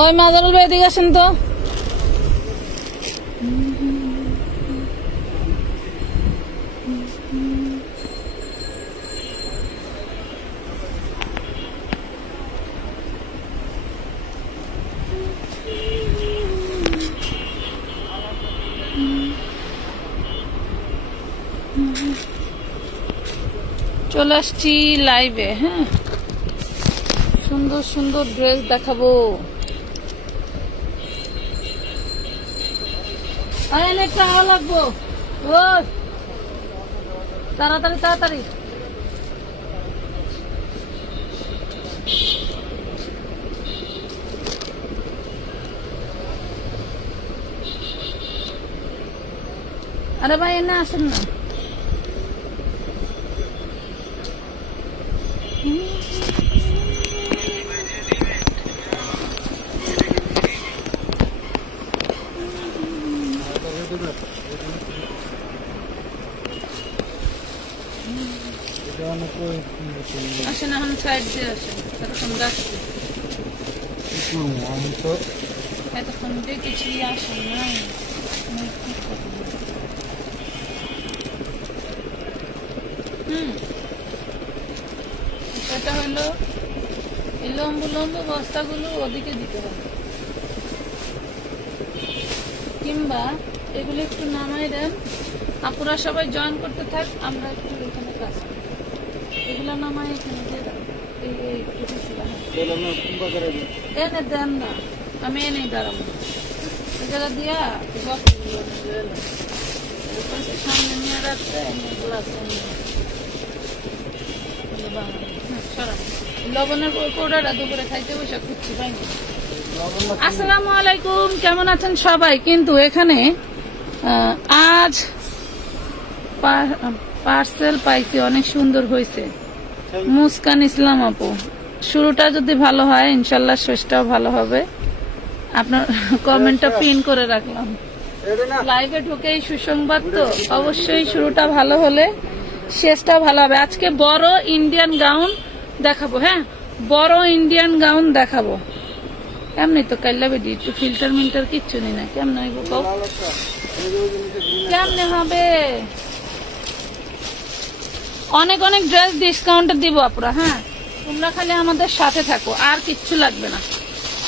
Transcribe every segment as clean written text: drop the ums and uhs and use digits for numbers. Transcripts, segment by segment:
ওই মাজারুল ভাই এদিকে আসেন তো। চলে আসছি লাইভে। হ্যাঁ, সুন্দর সুন্দর ড্রেস দেখাবো। লাগবো তাড়াতাড়ি তাড়াতাড়ি। আরে ভাই এনে আসেন না। আসেন এখন সাইড দিয়ে আসেন। এতক্ষণ যাচ্ছি, এতক্ষণ দেখেছি আসেন নাই। এটা হলো এই লম্বু লম্বু বস্তাগুলো ওদিকে দিতে হবে, কিংবা এগুলো একটু নামাই দেন। আপুরা সবাই জয়েন করতে থাক, আমরা একটু এখানে কাজ করি। এগুলো নামাই এখানে দিয়ে দেন। এনে দেন না, আমি এনেই দাঁড়াবো। এগুলো দিয়া সামনে নিয়ে রাখতে গ্লাস লবণের কোড়াটা দুপুরে খাইতে বসে খুঁজছি পাইনি। আসসালামু আলাইকুম, কেমন আছেন সবাই? কিন্তু এখানে আজ পার্সেল পাইছি, অনেক সুন্দর হয়েছে। মুস্কান ইসলাম আপু, শুরুটা যদি ভালো হয় ইনশাল্লাহ শেষটাও ভালো হবে। আপনার কমেন্টটা পিন করে রাখলাম। লাইভে ঢুকেই সুসংবাদ, তো অবশ্যই শুরুটা ভালো হলে শেষটা ভালো হবে। আজকে বড় ইন্ডিয়ান গাউন দেখাবো। হ্যাঁ, বড় ইন্ডিয়ান গাউন দেখাবো। এমনি তো কাইলা বেডি একটু ফিল্টার মিল্টার কিচ্ছু নেই না। কেমন কেমনে হবে? অনেক অনেক ড্রেস ডিসকাউন্টে দিব আপুরা। হ্যাঁ, তোমরা খালি আমাদের সাথে থাকো, আর কিচ্ছু লাগবে না,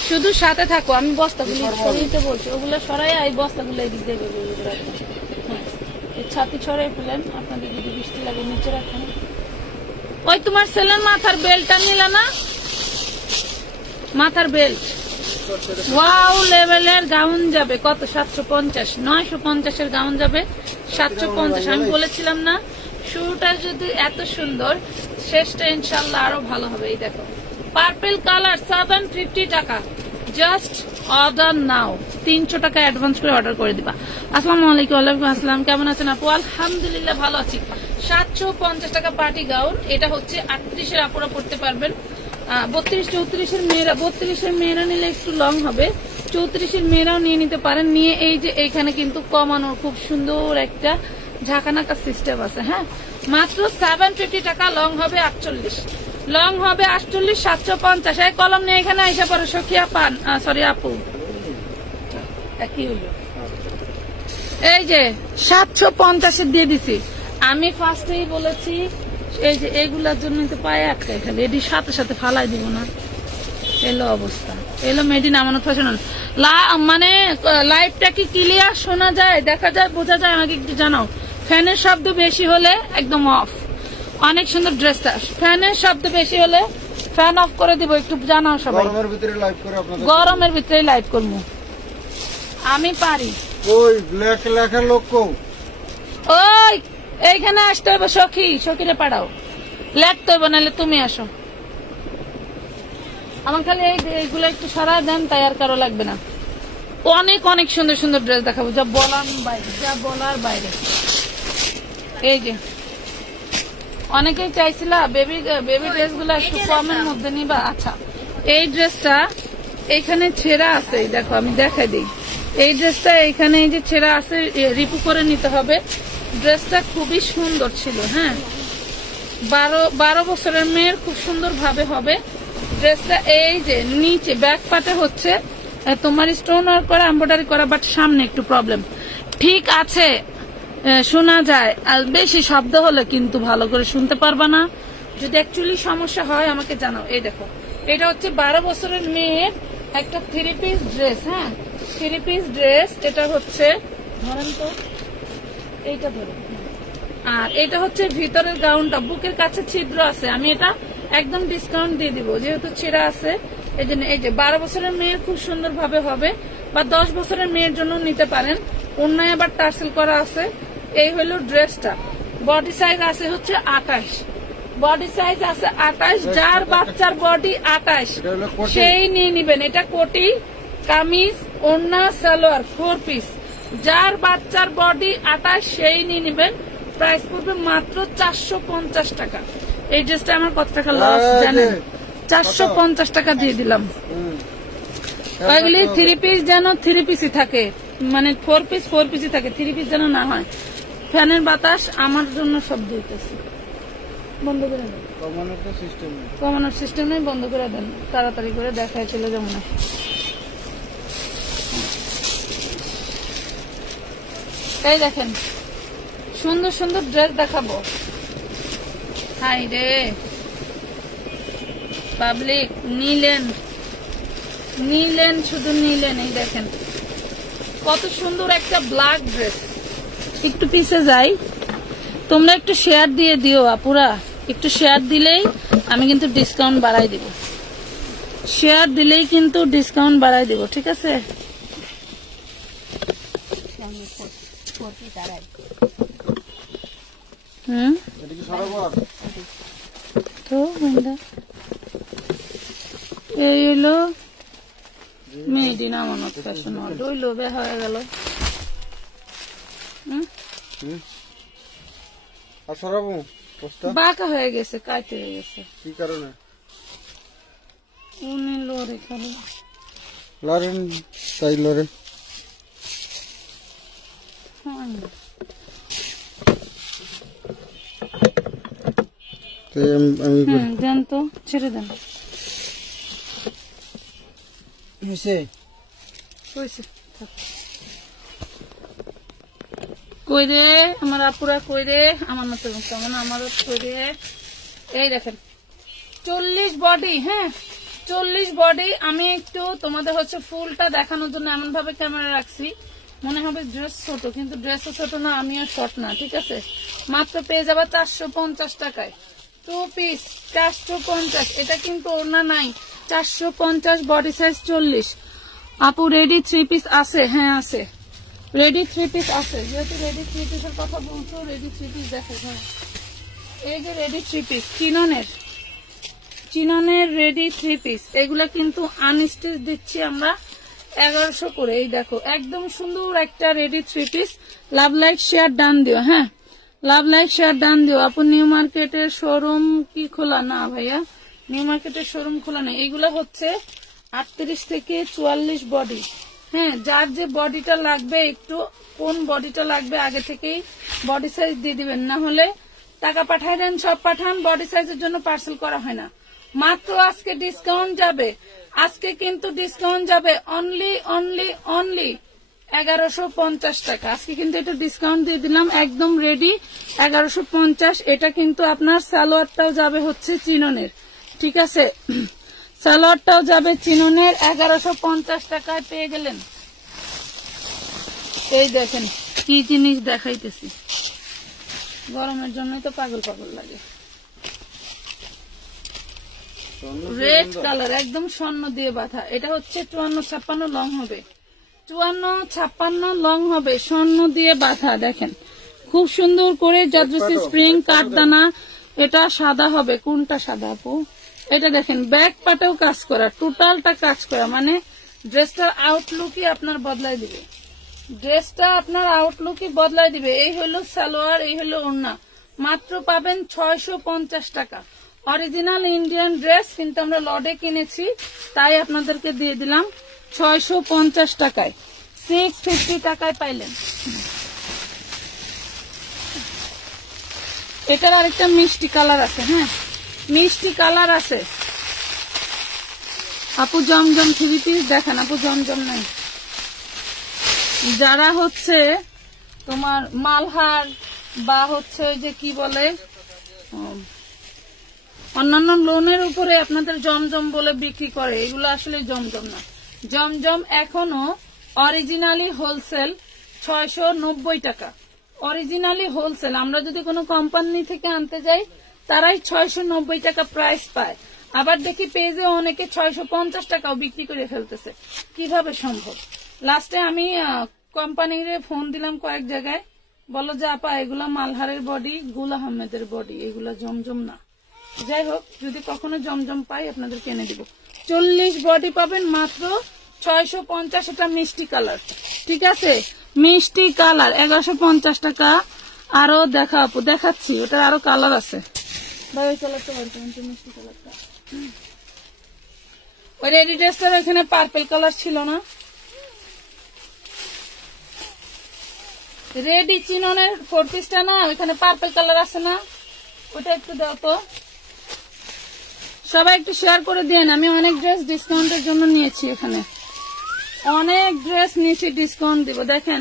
শুধু সাথে থাকো। আমি বস্তাগুলি সরিয়ে বলছি, ওগুলো সরাই এই বস্তাগুলো এদিক দেবে। হ্যাঁ, এই ছাতি ছড়াই ফেলেন। আপনাদের যদি বৃষ্টি লাগে নিচে রাখেন। ওই তোমার ছেলের মাথার বেল্টটা নিলে না, মাথার বেল্ট। ওয়াও লেভেলের গাউন যাবে কত? 750। 950 গাউন যাবে 750। আমি বলেছিলাম না, শুরুটা যদি এত সুন্দর, শেষটা ইনশাল্লাহ আরো ভালো হবে। এই দেখো, পার্পল কালার 750 টাকা। জাস্ট অর্ডার নাও। 300 টাকা অ্যাডভান্স করে অর্ডার করে দিবা। আসসালামু আলাইকুম। ওয়ালাইকুম আসসালাম, কেমন আছেন আপু? আলহামদুলিল্লাহ ভালো আছি। 750 টাকা পার্টি গাউন। এটা হচ্ছে 38-এর আপুরা পড়তে পারবেন। 32-34-এর মেয়েরা, 32-এর মেয়েরা নিলে একটু লং হবে, 34-এর মেয়েরাও নিয়ে নিতে পারেন। নিয়ে এই যে এইখানে কিন্তু কমানোর খুব সুন্দর একটা ঝাঁকানাকা সিস্টেম আছে। হ্যাঁ, মাত্র 750 টাকা। লং হবে 48, লং হবে 48, 750। এই কলম নিয়ে এখানে আইসা পরে সখিয়া পান, সরি আপু, কি হলো? এই যে 750 দিয়ে দিছি। আমি ফার্স্টেই বলেছি এই যে এইগুলার জন্য তো পায়ে আটকায় খালি, এটি সাথে সাথে ফালাই দিব না। এলো অবস্থা, এলো মেডিন আমানত ফ্যাশন। মানে লাইভটা কি ক্লিয়ার শোনা যায়, দেখা যায়, বোঝা যায়? আমাকে একটু জানাও। ফ্যানের শব্দ বেশি হলে একদম অফ। অনেক সুন্দর ড্রেসটা। ফ্যানের শব্দ বেশি হলে ফ্যান অফ করে দিব, একটু জানাও সবাই। গরমের ভিতরে লাইভ করবো, আমি পারি। ওই লেখা লোক, ওই এইখানে আসতে হবে। সখীরে পাঠাও, লেখতে হবে, নাহলে তুমি আসো। আমার খালি এইগুলো একটু সরাই দেন, তাই আর কারো লাগবে না। অনেক অনেক সুন্দর সুন্দর ড্রেস দেখাবো, যা বলার বাইরে, যা বলার বাইরে। এই যে অনেকেই চাইছিল বেবি ড্রেস গুলো একটু কমের মধ্যে নিবা। আচ্ছা, এই ড্রেসটা এইখানে ছেঁড়া আছে, দেখো আমি দেখাই দিই। এই ড্রেসটা এইখানে এই যে ছেঁড়া আছে, রিপু করে নিতে হবে। ড্রেসটা খুবই সুন্দর ছিল। হ্যাঁ, 12 বছরের মেয়ের খুব সুন্দর ভাবে হবে ড্রেসটা। এই যে নিচে ব্যাক পার্টে হচ্ছে তোমার স্টোন ওয়ার্ক করা, এমব্রয়ডারি করা, বাট সামনে একটু প্রবলেম। ঠিক আছে, শোনা যায়, আর বেশি শব্দ হলে কিন্তু ভালো করে শুনতে পারবা না। যদি অ্যাকচুয়ালি সমস্যা হয় আমাকে জানাও। এই দেখো, এটা হচ্ছে 12 বছরের মেয়ের একটা 3 পিস ড্রেস। হ্যাঁ, 3 পিস ড্রেস। এটা হচ্ছে, ধরেন তো, এইটা ধরেন। আর এটা হচ্ছে ভিতরের গাউনটা, বুকের কাছে ছিদ্র আছে। আমি এটা একদম ডিসকাউন্ট দিয়ে দিব, যেহেতু ছেঁড়া আছে। এই জন্য এই যে 12 বছরের মেয়ের খুব সুন্দর ভাবে হবে, বা 10 বছরের মেয়ের জন্য নিতে পারেন। অন্যায় আবার টার্সেল করা আছে। এই হলো ড্রেসটা। বডি সাইজ আছে হচ্ছে 28, বডি সাইজ আছে 28। যার বাচ্চার বডি 28 সেই নিয়ে নিবেন। এটা কোটি, কামিজ, ওড়না, সালোয়ার 4 পিস। যার বাচ্চার বডি 28 সেই নিয়ে নিবেন। প্রাইস পড়বে মাত্র 450 টাকা। এই ড্রেসটা আমার কত টাকা লস জানেন? 450 টাকা দিয়ে দিলাম। ওইগুলি 3 পিস যেন 3 পিসই থাকে, মানে 4 পিস 4 পিসই থাকে, 3 পিস যেন না হয়। ফ্যানের বাতাস আমার জন্য শব্দ হইতেছে, বন্ধ করে দেন। কমানোর সিস্টেম নেই, বন্ধ করে দেন। তাড়াতাড়ি করে দেখায় চলে যেমন। এই দেখেন, সুন্দর সুন্দর ড্রেস দেখাবো। হাই রে পাবলিক, নিলেন নিলেন, শুধু নিলেন। এই দেখেন কত সুন্দর একটা ব্ল্যাক ড্রেস। একটু পিছে যাই, তোমরা একটু শেয়ার দিয়ে দিও আপুরা। একটু শেয়ার দিলেই আমি কিন্তু ডিসকাউন্ট বাড়াই দিব। শেয়ার দিলেই কিন্তু ডিসকাউন্ট বাড়াই দিব, ঠিক আছে? তো এই হলো মেড ইন আমানত ফ্যাশন। রইল বে হয়ে গেল। বাঁকা হয়ে গেছে, কাটে হয়ে গেছে। কি কারণে? উনি লরে খালি লরেন, তাই লরে। দেন তো, ছেড়ে দেন। কই রে আমার আপুরা, কই রে আমার মতো কেমন, আমারও কই রে। এই দেখেন 40 বডি। হ্যাঁ, 40 বডি। আমি একটু তোমাদের হচ্ছে ফুলটা দেখানোর জন্য এমন ভাবে ক্যামেরা রাখছি, মনে হবে ড্রেস ছোট, কিন্তু ড্রেসও ছোট না, আমিও শর্ট না, ঠিক আছে? মাত্র পেয়ে যাবা 450 টাকায় 2 পিস। 450। এটা কিন্তু ওড়না নাই। 450, বডি সাইজ 40। আপু রেডি 3 পিস আছে? হ্যাঁ আছে, রেডি 3 পিস আছে। যেহেতু রেডি 3 পিসের কথা বলছো, রেডি 3 পিস দেখো। হ্যাঁ, এই যে রেডি 3 পিস, চিননের রেডি 3 পিস। এগুলা কিন্তু আনস্টিচ দিচ্ছি আমরা 1100 করে। এই দেখো একদম সুন্দর একটা ready 3 piece. Love like share done দিও। হ্যাঁ, লাভ লাইক শেয়ার ডান দিও। আপু নিউ মার্কেটের শোরুম কি খোলা? না ভাইয়া, নিউ মার্কেটের শোরুম খোলা নেই। এইগুলা হচ্ছে 38 থেকে 44 বডি। হ্যাঁ, যার যে বডিটা লাগবে, একটু কোন বডিটা লাগবে আগে থেকেই বডি সাইজ দিয়ে দিবেন, না হলে টাকা পাঠাই দেন, সব পাঠান, বডি সাইজের জন্য পার্সেল করা হয় না। মাত্র আজকে ডিসকাউন্ট যাবে, আজকে কিন্তু ডিসকাউন্ট যাবে অনলি 1150 টাকা। আজকে কিন্তু এটা ডিসকাউন্ট দিয়ে দিলাম, একদম রেডি 1150। এটা কিন্তু আপনার সালোয়ারটাও যাবে হচ্ছে চিননের, ঠিক আছে? সালোয়ারটাও যাবে চিননের। 1150 টাকায় পেয়ে গেলেন। এই দেখেন কি জিনিস দেখাইতেছি, গরমের জন্যই তো পাগল পাগল লাগে। রেড কালার, একদম স্বর্ণ দিয়ে বাঁধা। এটা হচ্ছে 54-56 লং হবে, 54-56 লং হবে, স্বর্ণ দিয়ে বাঁধা। দেখেন খুব সুন্দর করে জাদ্রসি স্প্রিং কাঠদানা। এটা সাদা হবে। কোনটা সাদা আপু? এটা দেখেন ব্যাক পাটেও কাজ করা, টোটালটা কাজ করা, মানে ড্রেসটার আউটলুকই আপনার বদলাই দিবে। ড্রেসটা আপনার আউটলুকই বদলাই দিবে। এই হলো সালোয়ার, এই হলো ওড়না। মাত্র পাবেন 650 টাকা। অরিজিনাল ইন্ডিয়ান ড্রেস, কিন্তু আমরা লডে কিনেছি, তাই আপনাদেরকে দিয়ে দিলাম 650 টাকায়। 650 টাকায় পাইলেন। এটার আরেকটা মিষ্টি কালার আছে। হ্যাঁ, মিষ্টি কালার আছে। আপু জমজম 3 পিস দেখেন, আপু জমজম নাই। যারা হচ্ছে তোমার মালহার বা হচ্ছে ওই যে কি বলে অন্যান্য লোনের উপরে আপনাদের জমজম বলে বিক্রি করে, এগুলো আসলে জমজম না। জমজম এখনো অরিজিনালি হোলসেল 690 টাকা, অরিজিনালি হোলসেল। আমরা যদি কোনো কোম্পানি থেকে আনতে যাই তারাই 690 টাকা প্রাইস পায়। আবার দেখি পেজে অনেকে 650 টাকাও বিক্রি করে ফেলতেছে, কিভাবে সম্ভব? লাস্টে আমি কোম্পানির ফোন দিলাম কয়েক জায়গায়, বলো যে আপা এগুলা মালহারের বডি, গুল আহমেদের বডি, এগুলা জমজম না। যাই হোক, যদি কখনো জমজম পাই আপনাদের কিনে দিব। 40 বডি পাবেন মাত্র 650, এটা মিষ্টি কালার, ঠিক আছে? মিষ্টি কালার 1150 টাকা। আরো দেখা আপু, দেখাচ্ছি, ওটার আরো কালার আছে ভাই। ওই কালারটা মিষ্টি কালারটা, ওই রেডি ড্রেসটার এখানে পার্পল কালার ছিল না? রেডি চিননের 4 পিসটা না, ওইখানে পার্পল কালার আছে না? ওটা একটু দাও তো, সবাই একটু শেয়ার করে দেন। আমি অনেক ড্রেস ডিসকাউন্টের জন্য নিয়েছি, এখানে অনেক ড্রেস নিয়েছি, ডিসকাউন্ট দিব। দেখেন,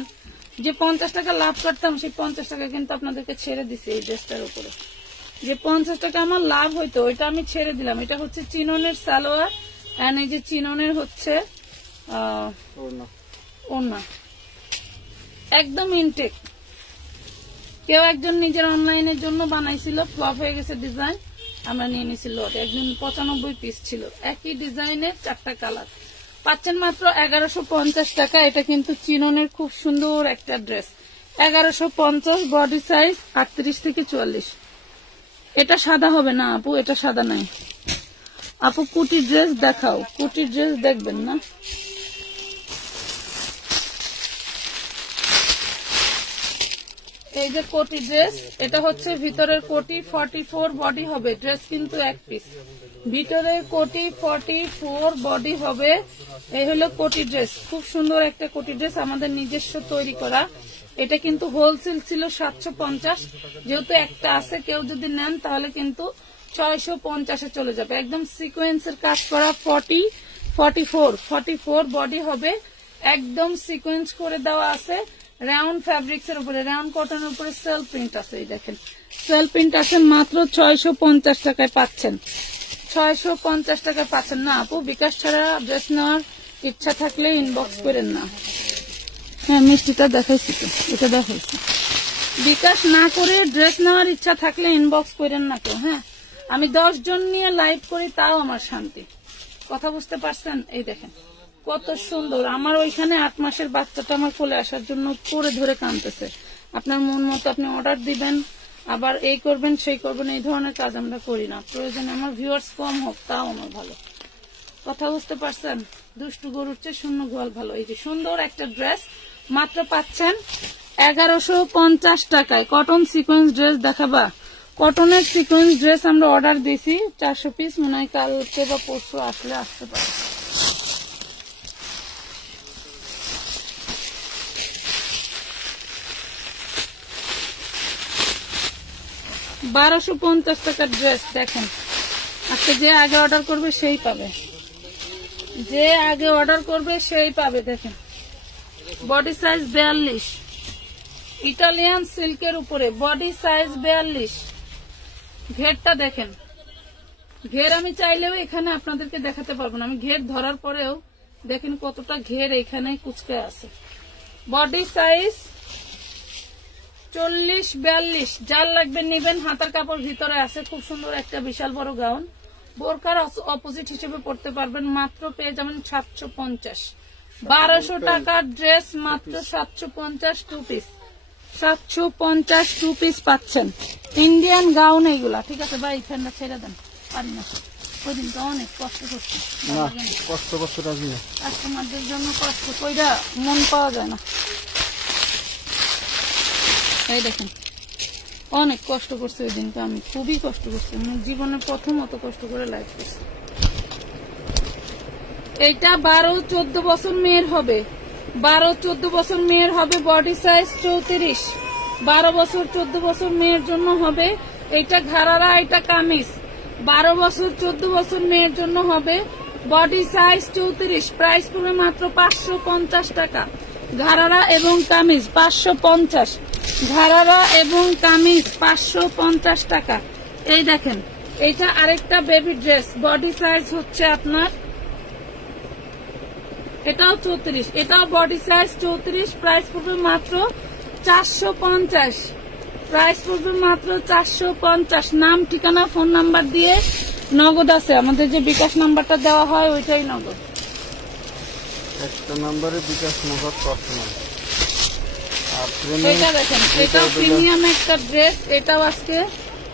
যে 50 টাকা লাভ করতাম সেই 50 টাকা কিন্তু আপনাদেরকে ছেড়ে দিছি এই ড্রেসটার উপরে। যে 50 টাকা আমার লাভ হইতো ওইটা আমি ছেড়ে দিলাম। এটা হচ্ছে চিননের সালোয়ার, এন্ড এই যে চিননের হচ্ছে ওড়না, একদম ইনটেক। কেউ একজন নিজের অনলাইনের জন্য বানাইছিল, ফ্লপ হয়ে গেছে ডিজাইন, আমরা নিয়ে নিছি লট। একজন 95 পিস ছিল, একই ডিজাইনের 4টা কালার। পাচ্ছেন মাত্র 1150 টাকা। এটা কিন্তু চিননের খুব সুন্দর একটা ড্রেস, 1150, বডি সাইজ 38 থেকে 44। এটা সাদা হবে না আপু, এটা সাদা নাই আপু। কুটি ড্রেস দেখাও, কুটি ড্রেস দেখবেন না? এই যে কোটি ড্রেস, এটা হচ্ছে ভিতরের কোটি 44 বডি হবে, ড্রেস কিন্তু এক পিস। ভিতরের কোটি 44 বডি হবে। এই হলো কোটি ড্রেস, খুব সুন্দর একটা কোটি ড্রেস, আমাদের নিজস্ব তৈরি করা। এটা কিন্তু হোলসেল ছিল 750, যেহেতু একটা আছে, কেউ যদি নেন তাহলে কিন্তু 650-এ চলে যাবে। একদম সিকোয়েন্সের কাজ করা 44 বডি হবে, একদম সিকোয়েন্স করে দেওয়া আছে। রাউন্ড ফ্যাব্রিক্স এর উপরে, রাউন্ড কটনের উপরে সেলফ প্রিন্ট আছে। এই দেখেন, সেলফ প্রিন্ট আছে, মাত্র 650 টাকায় পাচ্ছেন। 650 টাকায় পাচ্ছেন না আপু। বিকাশ ছাড়া ড্রেস নেওয়ার ইচ্ছা থাকলে ইনবক্স করেন না। হ্যাঁ, মিষ্টিটা দেখাইছি তো, এটা দেখাইছি। বিকাশ না করে ড্রেস নেওয়ার ইচ্ছা থাকলে ইনবক্স করেন না কেউ। হ্যাঁ, আমি 10 জন নিয়ে লাইভ করি, তাও আমার শান্তি। কথা বুঝতে পারছেন? এই দেখেন কত সুন্দর। আমার ওইখানে 8 মাসের বাচ্চাটা আমার কোলে আসার জন্য পরে ধরে কাঁদতেছে। আপনার মন মতো আপনি অর্ডার দিবেন, আবার এই করবেন সেই করবেন, এই ধরনের কাজ আমরা করি না। প্রয়োজনে আমার ভিউয়ার্স কম হোক, তাও আমার ভালো। কথা বুঝতে পারছেন? দুষ্টু গরুর চেয়ে শূন্য গোয়াল ভালো। এই যে সুন্দর একটা ড্রেস মাত্র পাচ্ছেন 1150 টাকায়। কটন সিকোয়েন্স ড্রেস দেখাবা? কটনের সিকোয়েন্স ড্রেস আমরা অর্ডার দিয়েছি 400 পিস, মনে হয় কালকে বা পরশু আসলে আসতে পারে। $1250 টাকার ড্রেস দেখেন। আজকে যে আগে অর্ডার করবে সেই পাবে, যে আগে অর্ডার করবে সেই পাবে। দেখেন, বডি সাইজ 42, ইটালিয়ান সিল্কের উপরে, বডি সাইজ 42। ঘেরটা দেখেন, ঘের আমি চাইলেও এখানে আপনাদেরকে দেখাতে পারবো না। আমি ঘের ধরার পরেও দেখেন কতটা ঘের এখানে কুচকে আছে। বডি সাইজ 40-42, যার লাগবে নিবেন। হাতার কাপড় ভিতরে আছে, খুব সুন্দর একটা বিশাল বড় গাউন। বোরকার অপোজিট হিসেবে পড়তে পারবেন। মাত্র পেয়ে যাবেন 750। 1200 টাকার ড্রেস মাত্র 750 টু পিস। 750 টু পিস পাচ্ছেন। ইন্ডিয়ান গাউন এইগুলা। ঠিক আছে ভাই, ফ্যানটা ছেড়ে দেন, পারি না। ওই দিন তো অনেক কষ্ট করছি, কাস্টমারদের জন্য কষ্ট কইরা মন পাওয়া যায় না। এই দেখেন, অনেক কষ্ট করছে ওই দিনটা, আমি খুবই কষ্ট করছি। আমি জীবনে প্রথম অত কষ্ট করে লাইভ করছি। এইটা 12-14 বছর মেয়ের হবে, 12-14 বছর মেয়ের হবে। বডি সাইজ 34, 12-14 বছর মেয়ের জন্য হবে। এইটা ঘাড়ারা, এটা কামিজ। 12-14 বছর মেয়ের জন্য হবে। বডি সাইজ 34, প্রাইস পড়বে মাত্র 550 টাকা। ঘাড়ারা এবং কামিজ 550, ঘাড়ারা এবং কামিজ 550 টাকা। এই দেখেন, এটা আরেকটা বেবি ড্রেস, বডি সাইজ হচ্ছে আপনার, এটাও 34, এটাও বডি সাইজ 34, প্রাইস পড়বে মাত্র 450, প্রাইস পড়বে মাত্র 450। নাম, ঠিকানা, ফোন নাম্বার দিয়ে নগদ আছে, আমাদের যে বিকাশ নাম্বারটা দেওয়া হয় ওইটাই নগদ। একটা নম্বরে বিকাশ নগদ পার্সোনাল। আর এটা দেখেন, এটাও প্রিমিয়াম একটা ড্রেস, এটাও আজকে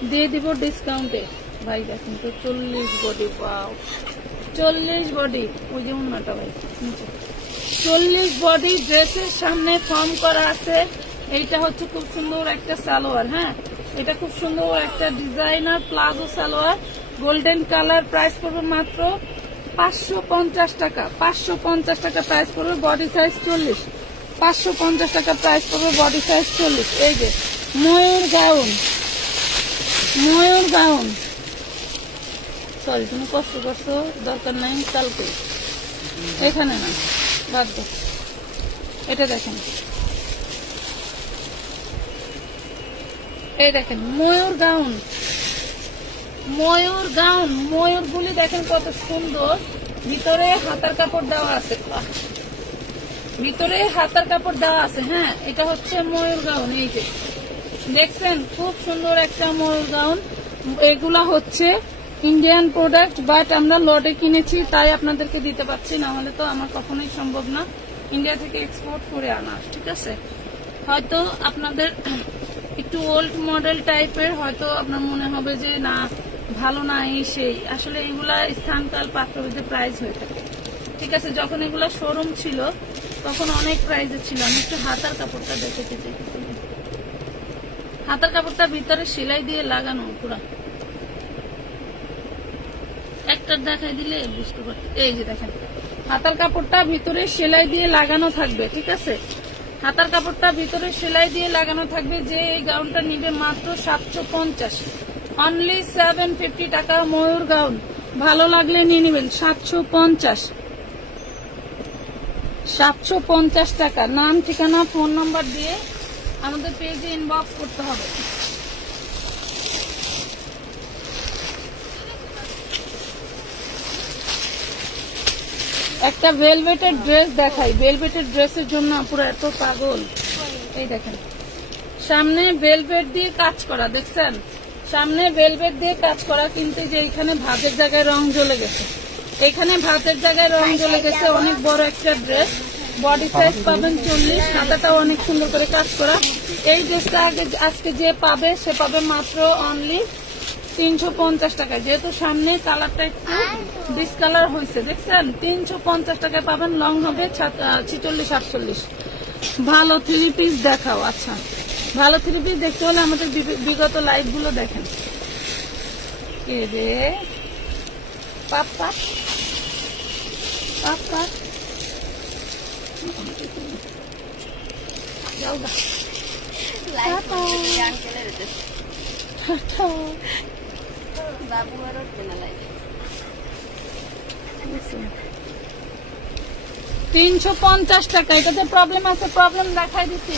দিয়ে দিব ডিসকাউন্টে। ভাই দেখেন তো 40 বডি, ওয়াও 40 বডি, ওই যে উন্নাটা ভাই 40 বডি ড্রেসের সামনে ফর্ম করা আছে। এইটা হচ্ছে খুব সুন্দর একটা সালোয়ার, হ্যাঁ এটা খুব সুন্দর একটা designer palazzo salwar, golden colour, price পড়বে মাত্র 550 টাকা। 550 টাকা প্রাইস পড়বে, বডি সাইজ 40, 550 টাকা প্রাইস পড়বে, বডি সাইজ 40। এই যে ময়ূর গাউন, ময়ূর গাউন, সরি তুমি কষ্ট করছো, দরকার নাই, কালকে এখানে না, বাদ দাও। এটা দেখেন, এই দেখেন ময়ূর গাউন, ময়ূর গাউন, ময়ূর গুলি দেখেন কত সুন্দর, ভিতরে হাতার কাপড় দেওয়া আছে, ভিতরে হাতার কাপড় দেওয়া আছে। হ্যাঁ এটা হচ্ছে ময়ূর গাউন, এই যে দেখছেন খুব সুন্দর একটা ময়ূর গাউন। এগুলা হচ্ছে ইন্ডিয়ান প্রোডাক্ট, বাট আমরা লটে কিনেছি তাই আপনাদেরকে দিতে পারছি, না হলে তো আমার কখনোই সম্ভব না ইন্ডিয়া থেকে এক্সপোর্ট করে আনা। ঠিক আছে, হয়তো আপনাদের একটু ওল্ড মডেল টাইপের, হয়তো আপনার মনে হবে যে না ভালো না, এই সেই, আসলে এগুলা স্থানকাল পাত্রভেদে প্রাইস হয়ে থাকে। ঠিক আছে, যখন এগুলা শোরুম ছিল তখন অনেক প্রাইসে ছিল। আমি একটু হাতার কাপড়টা দেখতে চাইছি, হাতার কাপড়টা ভিতরে সেলাই দিয়ে লাগানো পুরা, একটা দেখাই দিলে বুঝতে পারছি। এই যে দেখেন হাতার কাপড়টা ভিতরে সেলাই দিয়ে লাগানো থাকবে। ঠিক আছে, হাতার কাপড়টা ভিতরে সেলাই দিয়ে লাগানো থাকবে। যে এই গাউনটা নিবে মাত্র 750, অনলি 750 টাকা ময়ূর গাউন। ভালো লাগলে নিয়ে নেবেন, 750, 750 টাকা। নাম, ঠিকানা, ফোন নাম্বার দিয়ে আমাদের পেজে ইনবক্স করতে হবে। একটা ভেলভেটের ড্রেস দেখাই, ভেলভেটের ড্রেসের জন্য পুরো এত পাগল। এই দেখেন সামনে ভেলভেট দিয়ে কাজ করা, দেখছেন সামনে ভেলভেট দিয়ে কাজ করা, কিন্তু যে এইখানে ভাতের জায়গায় রং জ্বলে গেছে, এখানে ভাতের জায়গায় রং জ্বলে গেছে। অনেক বড় একটা ড্রেস, বডি সাইজ পাবেন 40, হাতাটাও অনেক সুন্দর করে কাজ করা। এই ড্রেসটা আজকে যে পাবে সে পাবে মাত্র অনলি 350 টাকায়, যেহেতু সামনে কালারটা একটু ডিসকালার হয়েছে, দেখছেন 350 টাকায় পাবেন। লং হবে 46-48। ভালো 3 পিস দেখাও। আচ্ছা, ভালো 3 পিস দেখতে হলে আমাদের বিগত লাইভ গুলো দেখেন। কে রে পাপা, পাপা যাও গা, $350 টাকা। এটাতে প্রবলেম আছে, প্রবলেম দেখাই দিচ্ছি।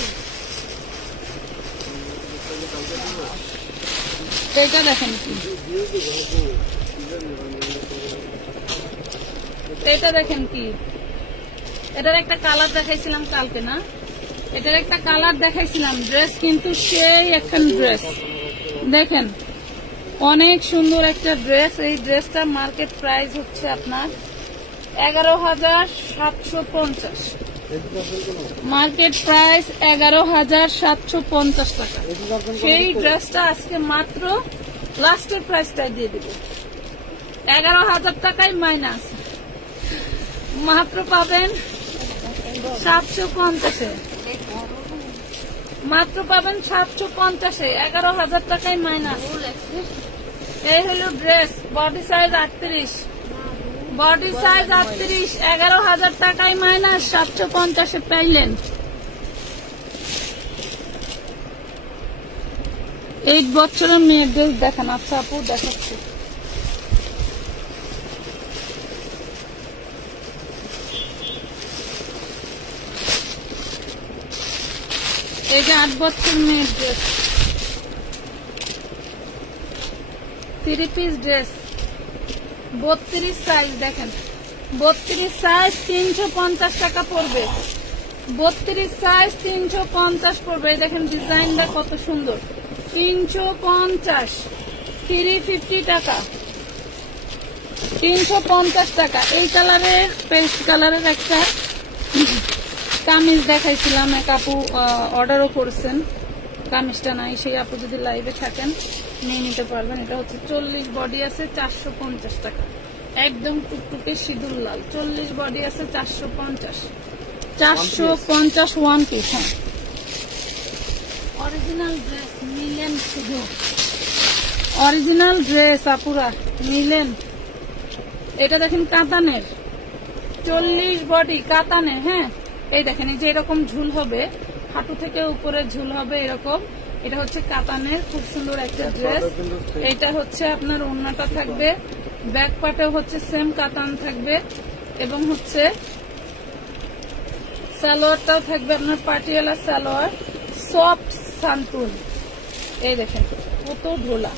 এটা দেখেন কি, এটা দেখেন কি, এটার একটা কালার দেখাইছিলাম কালকে না, এটার একটা কালার দেখাইছিলাম। ড্রেস কিন্তু সেই একটা ড্রেস, দেখেন অনেক সুন্দর একটা ড্রেস। এই ড্রেসটা মার্কেট প্রাইস হচ্ছে আপনার 11,750, মার্কেট প্রাইস 11,750 টাকা। সেই ড্রেসটা আজকে মাত্র লাস্টের প্রাইসটাই দিয়ে দিব, 11,000 টাকায় মাইনাস, মাত্র পাবেন 750-এ, মাত্র পাবেন 750-এ, 11,000 টাকায় মাইনাস। এই হলো dress, body size 38, body size 38, 11,000 টাকায় মাইনাস, 750-এ পাইলেন। 8 বছরের মেয়ের ড্রেস দেখেন। আচ্ছা আপু দেখাচ্ছি, এই যে 8 বছর মেয়ের ড্রেস, 3 পিস ড্রেস, 32 সাইজ। দেখেন 32 সাইজ 350 টাকা পড়বে, 32 সাইজ 350 পড়বে। দেখেন ডিজাইনটা কত সুন্দর, 350, 350 টাকা, 350 টাকা। এই কালারের পেস্ট কালারের একটা কামিজ দেখাইছিলাম, এক আপু অর্ডারও করছেন, কামিজটা নাই, সেই আপু যদি লাইভে থাকেন নিয়ে নিতে পারবেন। এটা হচ্ছে 40 বডি আছে 450 টাকা, একদম টুকটুকে সিঁদুর লাল। 40 বডি আছে 450, 450 ওয়ান পিস। হ্যাঁ অরিজিনাল ড্রেস মিলেন, শুধু অরিজিনাল ড্রেস আপুরা মিলেন। এটা দেখেন কাতানের, 40 বডি কাতানের। হ্যাঁ এই দেখেন, এই যে এরকম ঝুল হবে, হাঁটু থেকে উপরে ঝুল হবে এরকম। এটা হচ্ছে কাতানের, খুব সুন্দর একটা ড্রেস। এটা হচ্ছে আপনার ওড়নাটা থাকবে, ব্যাক পার্টেও হচ্ছে সেম কাতান থাকবে, এবং হচ্ছে সালোয়ারটাও থাকবে আপনার পাটিয়ালা সালোয়ার, সফট সান্টুন। এই দেখেন কত ঢোলা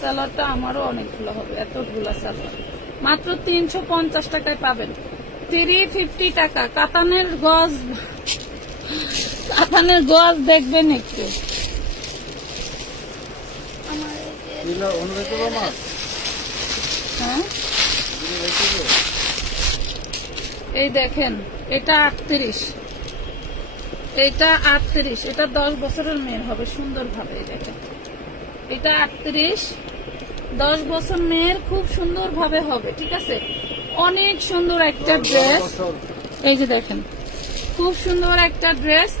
সালোয়ারটা, আমারও অনেক ঢোলা হবে, এত ঢোলা সালোয়ার। মাত্র 350 টাকায় পাবেন, 350 টাকা। কাতানের গজ, কাতানের গজ দেখবেন একটু। হ্যাঁ এই দেখেন এটা 38, এটা 38, এটা 10 বছরের মেয়ের হবে সুন্দর ভাবে। এই দেখেন এটা 38, 10 বছর মেয়ের খুব সুন্দর ভাবে হবে, ঠিক আছে। অনেক সুন্দর একটা ড্রেস, এই যে দেখেন খুব সুন্দর একটা ড্রেস,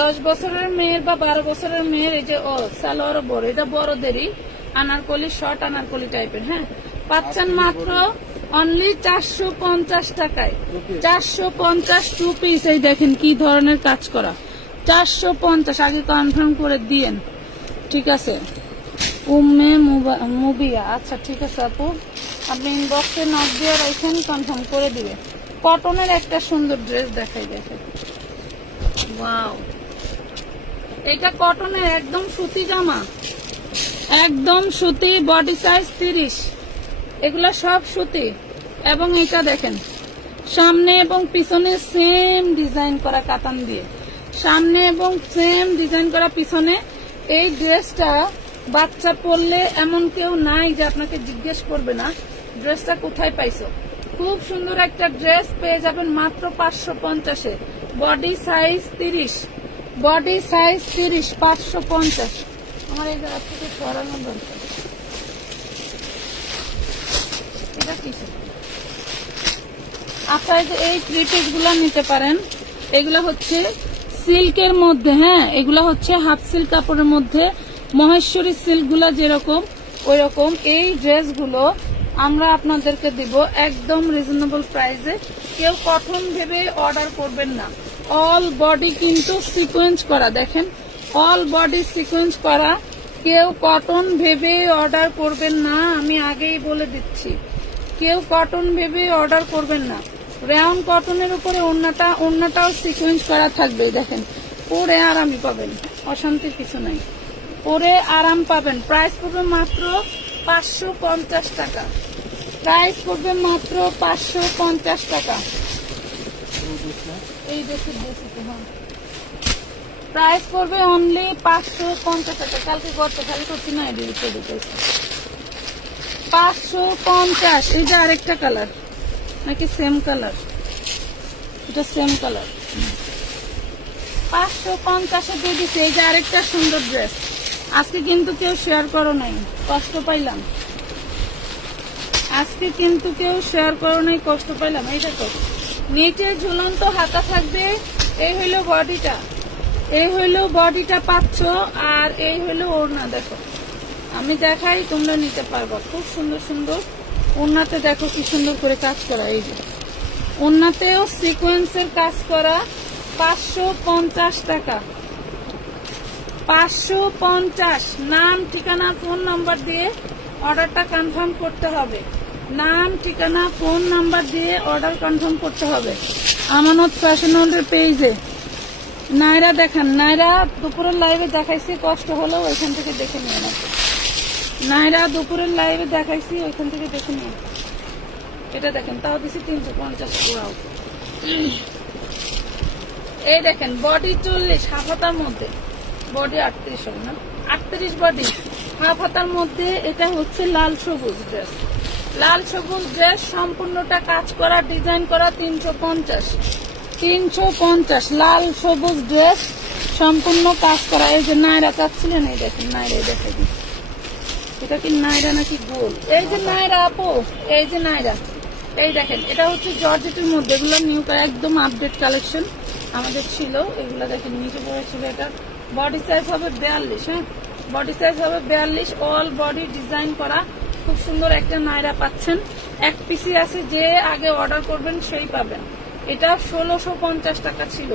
10 বছরের মেয়ের বা 12 বছরের মেয়ের। এই যে সালোয়ারও বড়, এটা বড়দেরই, আনারকলি শর্ট আনারকলি টাইপের। হ্যাঁ পাচ্ছেন মাত্র অনলি 450 টাকায়, 450 টু পিস। এই দেখেন কি ধরনের কাজ করা, 450। আগে কনফার্ম করে দিয়েন, ঠিক আছে। উম্মে মুবিয়া, আচ্ছা ঠিক আছে আপু, আপনি ইনবক্সে নক দিয়ে রাখেন, কনফার্ম করে দিবে। কটনের একটা সুন্দর ড্রেস দেখাই, দেখেন ওয়াও, এটা কটনের একদম সুতি জামা, একদম সুতি, বডি সাইজ 30, এগুলা সব সুতি। এবং এটা দেখেন সামনে এবং পিছনে সেম ডিজাইন করা কাতান দিয়ে, সামনে এবং সেম ডিজাইন করা পিছনে। এই ড্রেসটা বাচ্চা পরলে এমন কেউ নাই যে আপনাকে জিজ্ঞেস করবে না ড্রেসটা কোথায় পাইছো। খুব সুন্দর একটা ড্রেস পেয়ে যাবেন মাত্র 550-এ, বডি সাইজ 30, বডি সাইজ 30, 550। আমার এই জায়গা থেকে সরানো দরকার। এটা কিসে আপনারা এই 3 পিস গুলা নিতে পারেন, এগুলা হচ্ছে সিল্কের মধ্যে। হ্যাঁ এগুলা হচ্ছে হাফ সিল্ক কাপড়ের মধ্যে, মহেশ্বরী সিল্ক গুলা যেরকম ওই রকম। এই ড্রেস গুলো আমরা আপনাদেরকে দিব একদম রিজনেবল প্রাইসে। কেউ কটন ভেবে অর্ডার করবেন না, অল বডি কিন্তু সিকোয়েন্স করা। দেখেন অল বডি সিকোয়েন্স করা, কেউ কটন ভেবে অর্ডার করবেন না, আমি আগেই বলে দিচ্ছি। কেউ কটন ভেবে অর্ডার করবেন না। রাউন্ড কটনের উপরে ওড়নাটাও সিকোয়েন্স করা থাকবে। দেখেন পরে আরামই পাবেন, অশান্তির কিছু নাই, পরে আরাম পাবেন। প্রাইস পড়বে মাত্র 550 টাকা, প্রাইস পড়বে মাত্র 550 টাকা। এই দেখুন প্রাইস পড়বে অনলি 550 টাকা। কালকে গত খালি করছি না, এডিট করে দিতে 550। এই যে আরেকটা কালার নাকি সেম কালার, এটা সেম কালার, 550-এ দিয়ে দিচ্ছে। এই যে আরেকটা সুন্দর ড্রেস, আজকে কিন্তু কেউ শেয়ার করো নাই, কষ্ট পাইলাম। আজকে কিন্তু কেউ শেয়ার করো নাই, কষ্ট পাইলাম। এইটা তো নিচে ঝুলন্ত হাতা থাকবে। এই হইলো বডিটা, এই হইলো বডিটা পাচ্ছ, আর এই হইলো ওড়না। দেখো আমি দেখাই, তোমরা নিতে পারবো। খুব সুন্দর সুন্দর ওড়নাতে দেখো কি সুন্দর করে কাজ করা। এই যে ওড়নাতেও সিকোয়েন্সের কাজ করা, 550 টাকা, 550। নাম ঠিকানা ফোন নাম্বার দিয়ে অর্ডারটা কনফার্ম করতে হবে, নাম ঠিকানা ফোন নাম্বার দিয়ে অর্ডার কনফার্ম করতে হবে। আমানত ফ্যাশন ওয়ার্ল্ডের পেজে নাইরা দেখেন, নাইরা দুপুরের লাইভে দেখাইছি, কষ্ট হলো ওইখান থেকে দেখে নিয়ে নাকি। নাইরা দুপুরের লাইভে দেখাইছি, ওইখান থেকে দেখে নিয়ে। এটা দেখেন, তাও দিছি 350। এই দেখেন বডি 40, হাফ হাতার মধ্যে, বডি 38 হবে না, 38 বডি, হাফ হাতার মধ্যে। এটা হচ্ছে লাল সবুজ ড্রেস, লাল সবুজ ড্রেস সম্পূর্ণটা কাজ করা, ডিজাইন করা। 350 লাল সবুজ ড্রেস সম্পূর্ণ কাজ করা। এই যে নাইরা চাচ্ছিলেন, এই দেখেন নাইরা, দেখে দিন এটা কি নাইরা নাকি গোল। এই যে নাইরা আপু, এই যে নাইরা, এই দেখেন এটা হচ্ছে জর্জেটের মধ্যে, এগুলো নিউ একদম আপডেট কালেকশন আমাদের ছিল। এগুলো দেখেন নিচে পড়েছিল। এটা বডি সাইজ হবে 42। হ্যাঁ, বডি সাইজ হবে 42, অল বডি ডিজাইন করা। খুব সুন্দর একটা নাইরা পাচ্ছেন। এক পিসি আছে, যে আগে অর্ডার করবেন সেই পাবেন। এটা 1650 টাকা ছিল,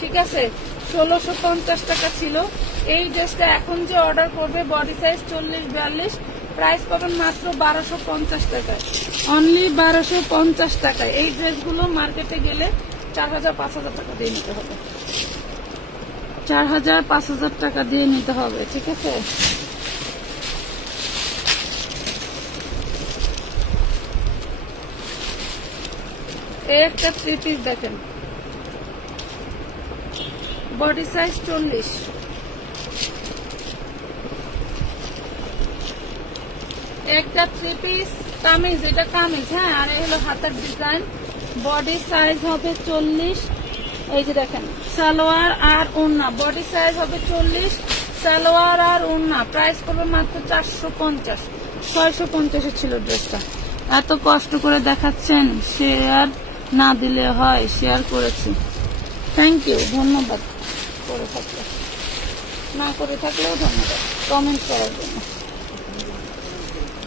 ঠিক আছে, 1650 টাকা ছিল। এই ড্রেসটা এখন যে অর্ডার করবে বডি সাইজ 40-42, প্রাইস পাবেন মাত্র 1250 টাকায়, অনলি 1250 টাকায়। এই ড্রেসগুলো মার্কেটে গেলে 4000-5000 টাকা দিয়ে নিতে হবে, 4000-5000 টাকা দিয়ে নিতে হবে, ঠিক আছে। একটা 3 পিস দেখেন, বডি সাইজ 40, একটা 3 পিস কামিজ, এটা কামিজ। হ্যাঁ, আর এই হলো হাতের ডিজাইন। বডি সাইজ হবে 40। এই যে দেখেন সালোয়ার আর ওড়না, বডি সাইজ হবে 40, সালোয়ার আর ওড়না। প্রাইস পড়বে মাত্র 450। 650 ছিল ড্রেসটা। এত কষ্ট করে দেখাচ্ছেন, শেয়ার না দিলে হয়, শেয়ার করেছি, থ্যাংক ইউ, ধন্যবাদ। করে থাকলে, না করে থাকলেও ধন্যবাদ কমেন্ট করার জন্য।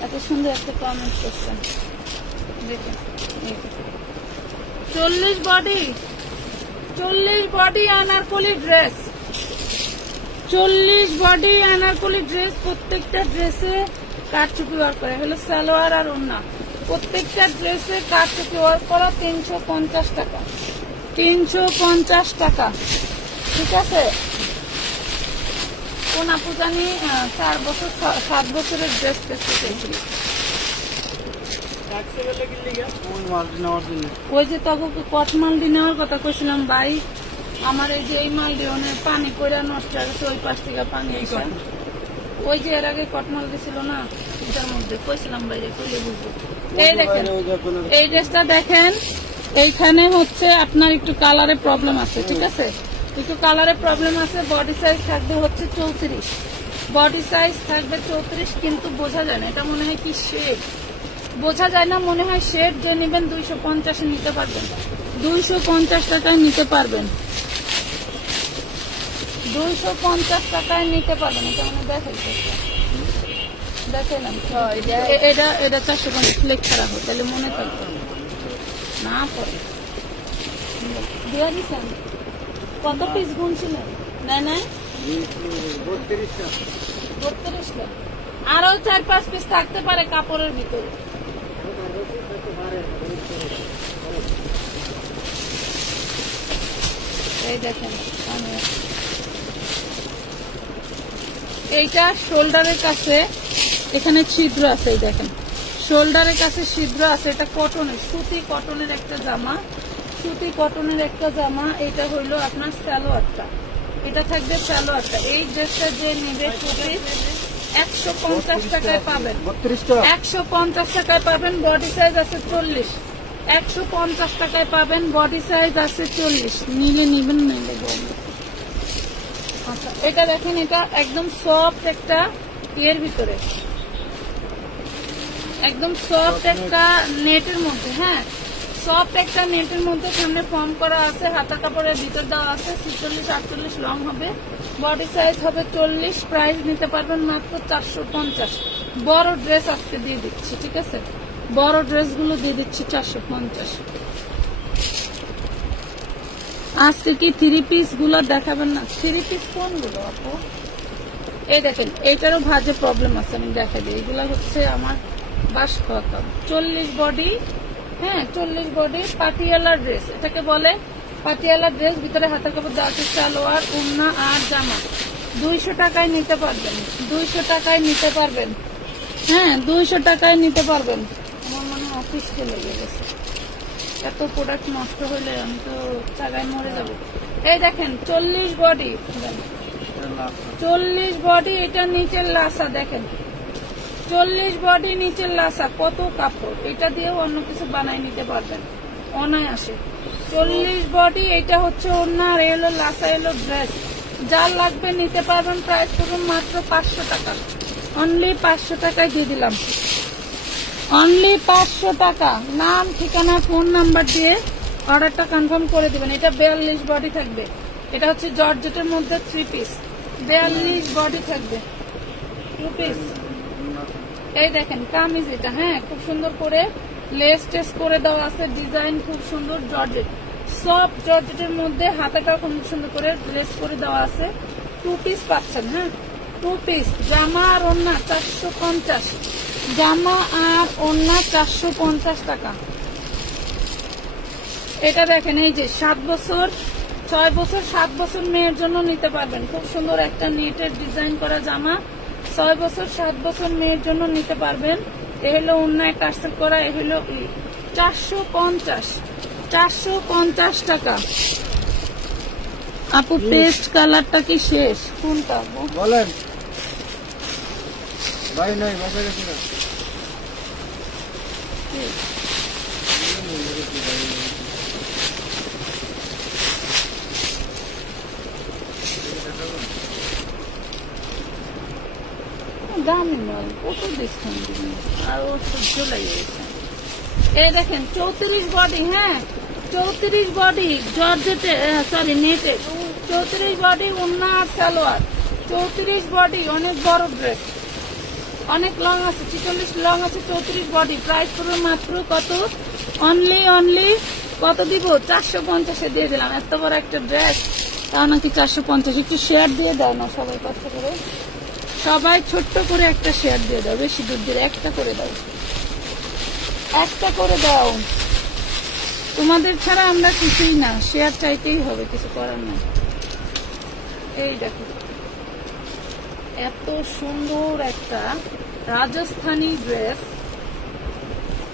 এত সুন্দর একটা কমেন্ট করছেন, দেখুন 40 body, 40 body Anarkali dress, 40 body Anarkali dress. প্রত্যেকটা ড্রেসে কারচুপি ওয়ার্ক করা, হলো সালোয়ার আর ওড়না। প্রত্যেকটা ড্রেসে কারচুপি ওয়ার্ক করা। 350 টাকা, 350 টাকা, ঠিক আছে। কোন আপু জানি 4 বছর 7 বছরের ড্রেস পেতে চেয়েছিল, ওই যে তখন কটমালডি নেওয়ার কথা কইছিলাম ভাই। আমার এই যে এই মালডি অনেক পানি করে নষ্ট হয়ে গেছে, ওই পাশ থেকে পানি এসে, ওই যে এর আগে কটমাল দিছিল না, এটার মধ্যে কইছিলাম ভাই, কইলে বুঝবো। এই দেখেন এই ড্রেসটা দেখেন, এইখানে হচ্ছে আপনার একটু কালারে প্রবলেম আছে, ঠিক আছে, একটু কালারে প্রবলেম আছে। বডি সাইজ থাকবে হচ্ছে 34, বডি সাইজ থাকবে 34, কিন্তু বোঝা যায় না, এটা মনে হয় কি শেড, বোঝা যায় না, মনে হয় শেড। যে নেবেন 250 নিতে পারবেন, 250 টাকায় নিতে পারবেন, 250 টাকায় নিতে পারবেন। এটা মানে দেখাইলাম, এটা 450 ফ্লেক্স করা হয়, তাহলে মনে থাকবে না। পরে দিয়ে দিচ্ছেন কত পিস গুনছিলেন? না 32টা, আরো 4-5 পিস থাকতে পারে কাপড়ের ভিতরে। এই দেখেন এইটা শোল্ডারের কাছে, এখানে ছিদ্র আছে, এই দেখেন শোল্ডারের কাছে ছিদ্র আছে। এটা কটনের, সুতি কটনের একটা জামা, সুতি কটনের একটা জামা। এটা হইলো আপনার সালোয়ারটা, এটা থাকবে সালোয়ারটা। এই ড্রেসটা যে নেবে 150 টাকায় পাবেন, 150 টাকায় পাবেন। বডি সাইজ আছে 40, 150 টাকায় পাবেন, বডি সাইজ আছে 40। নিলে নিবেন, নিলে বলবেন। আচ্ছা, এটা দেখেন, এটা একদম সফট একটা ইয়ের ভিতরে, একদম সফট একটা নেটের মধ্যে। হ্যাঁ, সফট একটা নেটের মধ্যে সামনে ফর্ম করা আছে, হাতা কাপড়ের ভিতর দেওয়া আছে। 46-48 লং হবে, বডি সাইজ হবে 40। প্রাইস নিতে পারবেন মাত্র 450। বড় ড্রেস আজকে দিয়ে দিচ্ছি, ঠিক আছে, বড় ড্রেসগুলো দিয়ে দিচ্ছি 450। আজকে কি 3 পিস গুলো দেখাবেন না? 3 পিস কোনগুলো আপু? এই দেখেন, এইটারও ভাজে প্রবলেম আছে, আমি দেখাই দিই। এগুলা হচ্ছে আমার বাস খাওয়া 40 বডি, হ্যাঁ 40 বডি পাটিয়ালা ড্রেস, এটাকে বলে পাটিয়ালা ড্রেস, ভিতরে হাতের কাপড় দেওয়া আছে, সালোয়ার, ওড়না আর জামা। 200 টাকায় নিতে পারবেন, 200 টাকায় নিতে পারবেন। হ্যাঁ, 200 টাকায় নিতে পারবেন। আমার মনে হয় অফিসকে লেগে গেছে, এত প্রোডাক্ট নষ্ট হইলে আমি তো জায়গায় মরে যাব। এই দেখেন 40 বডি, 40 বডি, এটা নিচের লাসা দেখেন, 40 বডি নিচের লাসা, কত কাপড়। এটা দিয়েও অন্য কিছু বানাই নিতে পারবেন অনায়াসে। 40 বডি, এটা হচ্ছে ওড়না আর এলো লাসা, এলো ড্রেস। যার লাগবে নিতে পারবেন। প্রাইস করুন মাত্র 500 টাকা, অনলি 500 টাকায় দিয়ে দিলাম, অনলি 500 টাকা। নাম, ঠিকানা, ফোন নাম্বার দিয়ে অর্ডারটা কনফার্ম করে দিবেন। এটা 42 বডি থাকবে, এটা হচ্ছে জর্জেটের মধ্যে 3 পিস, 42 বডি থাকবে, 2 পিস। এই দেখেন কামিজ এটা, হ্যাঁ খুব সুন্দর করে লেস টেস করে দেওয়া আছে, ডিজাইন খুব সুন্দর, জর্জেট, সব জর্জেটের মধ্যে হাতাটা খুব সুন্দর করে লেস করে দেওয়া আছে। 2 পিস পাচ্ছেন, হ্যাঁ 2 পিস। জামা আর ওড়না 450, জামা আর ওড়না 450 টাকা। এটা দেখেন, এই যে 7 বছর, 6 বছর, 7 বছর মেয়ের জন্য নিতে পারবেন। খুব সুন্দর একটা নেটের ডিজাইন করা জামা, 6 বছর 7 বছর মেয়ের জন্য নিতে পারবেন। এ হলো ওড়নায় টার্সেল করা, এ হলো 450, 450 টাকা। আপু পেস্ট কালারটা কি শেষ? কোনটা বলেন ভাই? নাই বাসায় গেছি না। দামি নয়, কত ডিসকাউন্ট দিবেন, আর ওর সহ্য লাগে গেছে। এই দেখেন 34 বডি, হ্যাঁ 34 বডি জর্জেটে, সরি নেটে, 34 বডি ওড়না আর সালোয়ার, 34 বডি, অনেক বড় ড্রেস, অনেক লং আছে, 46 লং আছে, 34 বডি। প্রাইস পুরো মাত্র কত? অনলি কত দিব? 450 দিয়ে দিলাম। এত বড় একটা ড্রেস, তাও নাকি 450। একটু শেয়ার দিয়ে দাও না সবাই, কষ্ট করে সবাই ছোট্ট করে একটা শেয়ার দিয়ে দাও, বেশি দূর দিয়ে একটা করে দাও, একটা করে দাও। তোমাদের ছাড়া আমরা কিছুই না, শেয়ার চাইতেই হবে, কিছু করার নেই। এই দেখো এত সুন্দর একটা রাজস্থানী ড্রেস,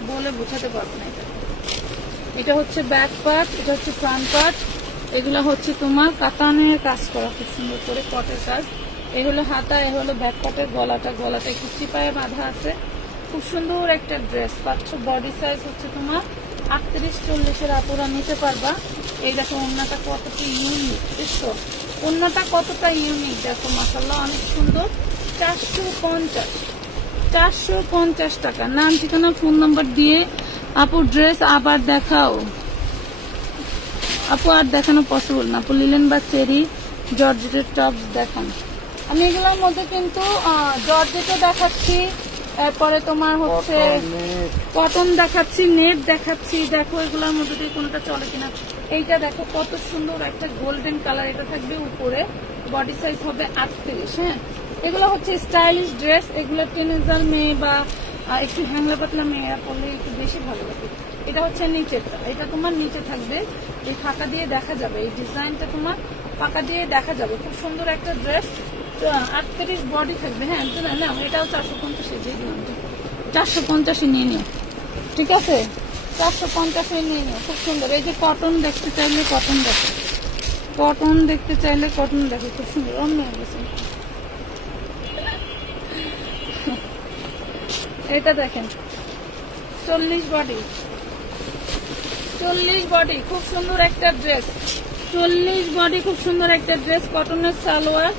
বলে বোঝাতে পারবো না। এটা হচ্ছে ব্যাক পার্ট, এটা হচ্ছে ফ্রন্ট পার্ট, এগুলো হচ্ছে তোমার কাতানের কাজ করা, খুব সুন্দর করে কটের কাজ। এ হলো হাতা, এ হলো ব্যাক পার্টের গলাটা, গলাটা একটু চিপায়ে বাঁধা আছে। খুব সুন্দর একটা ড্রেস পাচ্ছ। বডি সাইজ হচ্ছে তোমার 38-40 আপুরা নিতে পারবা। এই দেখো ওড়নাটা কতটা ইউনিক, দেখছো ওড়নাটা কতটা ইউনিক, দেখো মাশাআল্লাহ অনেক সুন্দর। 450 টাকা। নাম, ঠিকানা, ফোন নাম্বার দিয়ে আপু ড্রেস আবার দেখাও। আপু আর দেখানো পসিবল না, আপু লিলেন বা চেরি জর্জেটের টপ দেখান। আমি এগুলোর মধ্যে কিন্তু জর্জেটও দেখাচ্ছি, এরপরে তোমার হচ্ছে কটন দেখাচ্ছি, নেট দেখাচ্ছি। দেখো এগুলোর মধ্যে দিয়ে কোনটা চলে কিনা। এইটা দেখো কত সুন্দর একটা গোল্ডেন কালার, এটা থাকবে উপরে, বডি সাইজ হবে 38। হ্যাঁ এগুলো হচ্ছে স্টাইলিশ ড্রেস, এগুলো টিনেজার মেয়ে বা একটু হ্যাংলা পাতলা মেয়েরা পরলে একটু বেশি ভালো লাগে। এটা হচ্ছে নিচেরটা, এটা তোমার নিচে থাকবে, এই ফাঁকা দিয়ে দেখা যাবে, এই ডিজাইনটা তোমার ফাঁকা দিয়ে দেখা যাবে। খুব সুন্দর একটা ড্রেস, 38 বডি থাকবে। হ্যাঁ না, এটাও 450 দিয়ে দিলাম, 450 নিয়ে নিও, ঠিক আছে 450 নিয়ে নিও। খুব সুন্দর। এই যে কটন দেখতে চাইলে কটন দেখো, কটন দেখতে চাইলে কটন দেখো, খুব সুন্দর। অন্য গেছে এটা দেখেন 40 বডি, 40 বডি, খুব সুন্দর একটা ড্রেস, 40 বডি, খুব সুন্দর একটা ড্রেস। কটনের সালোয়ার,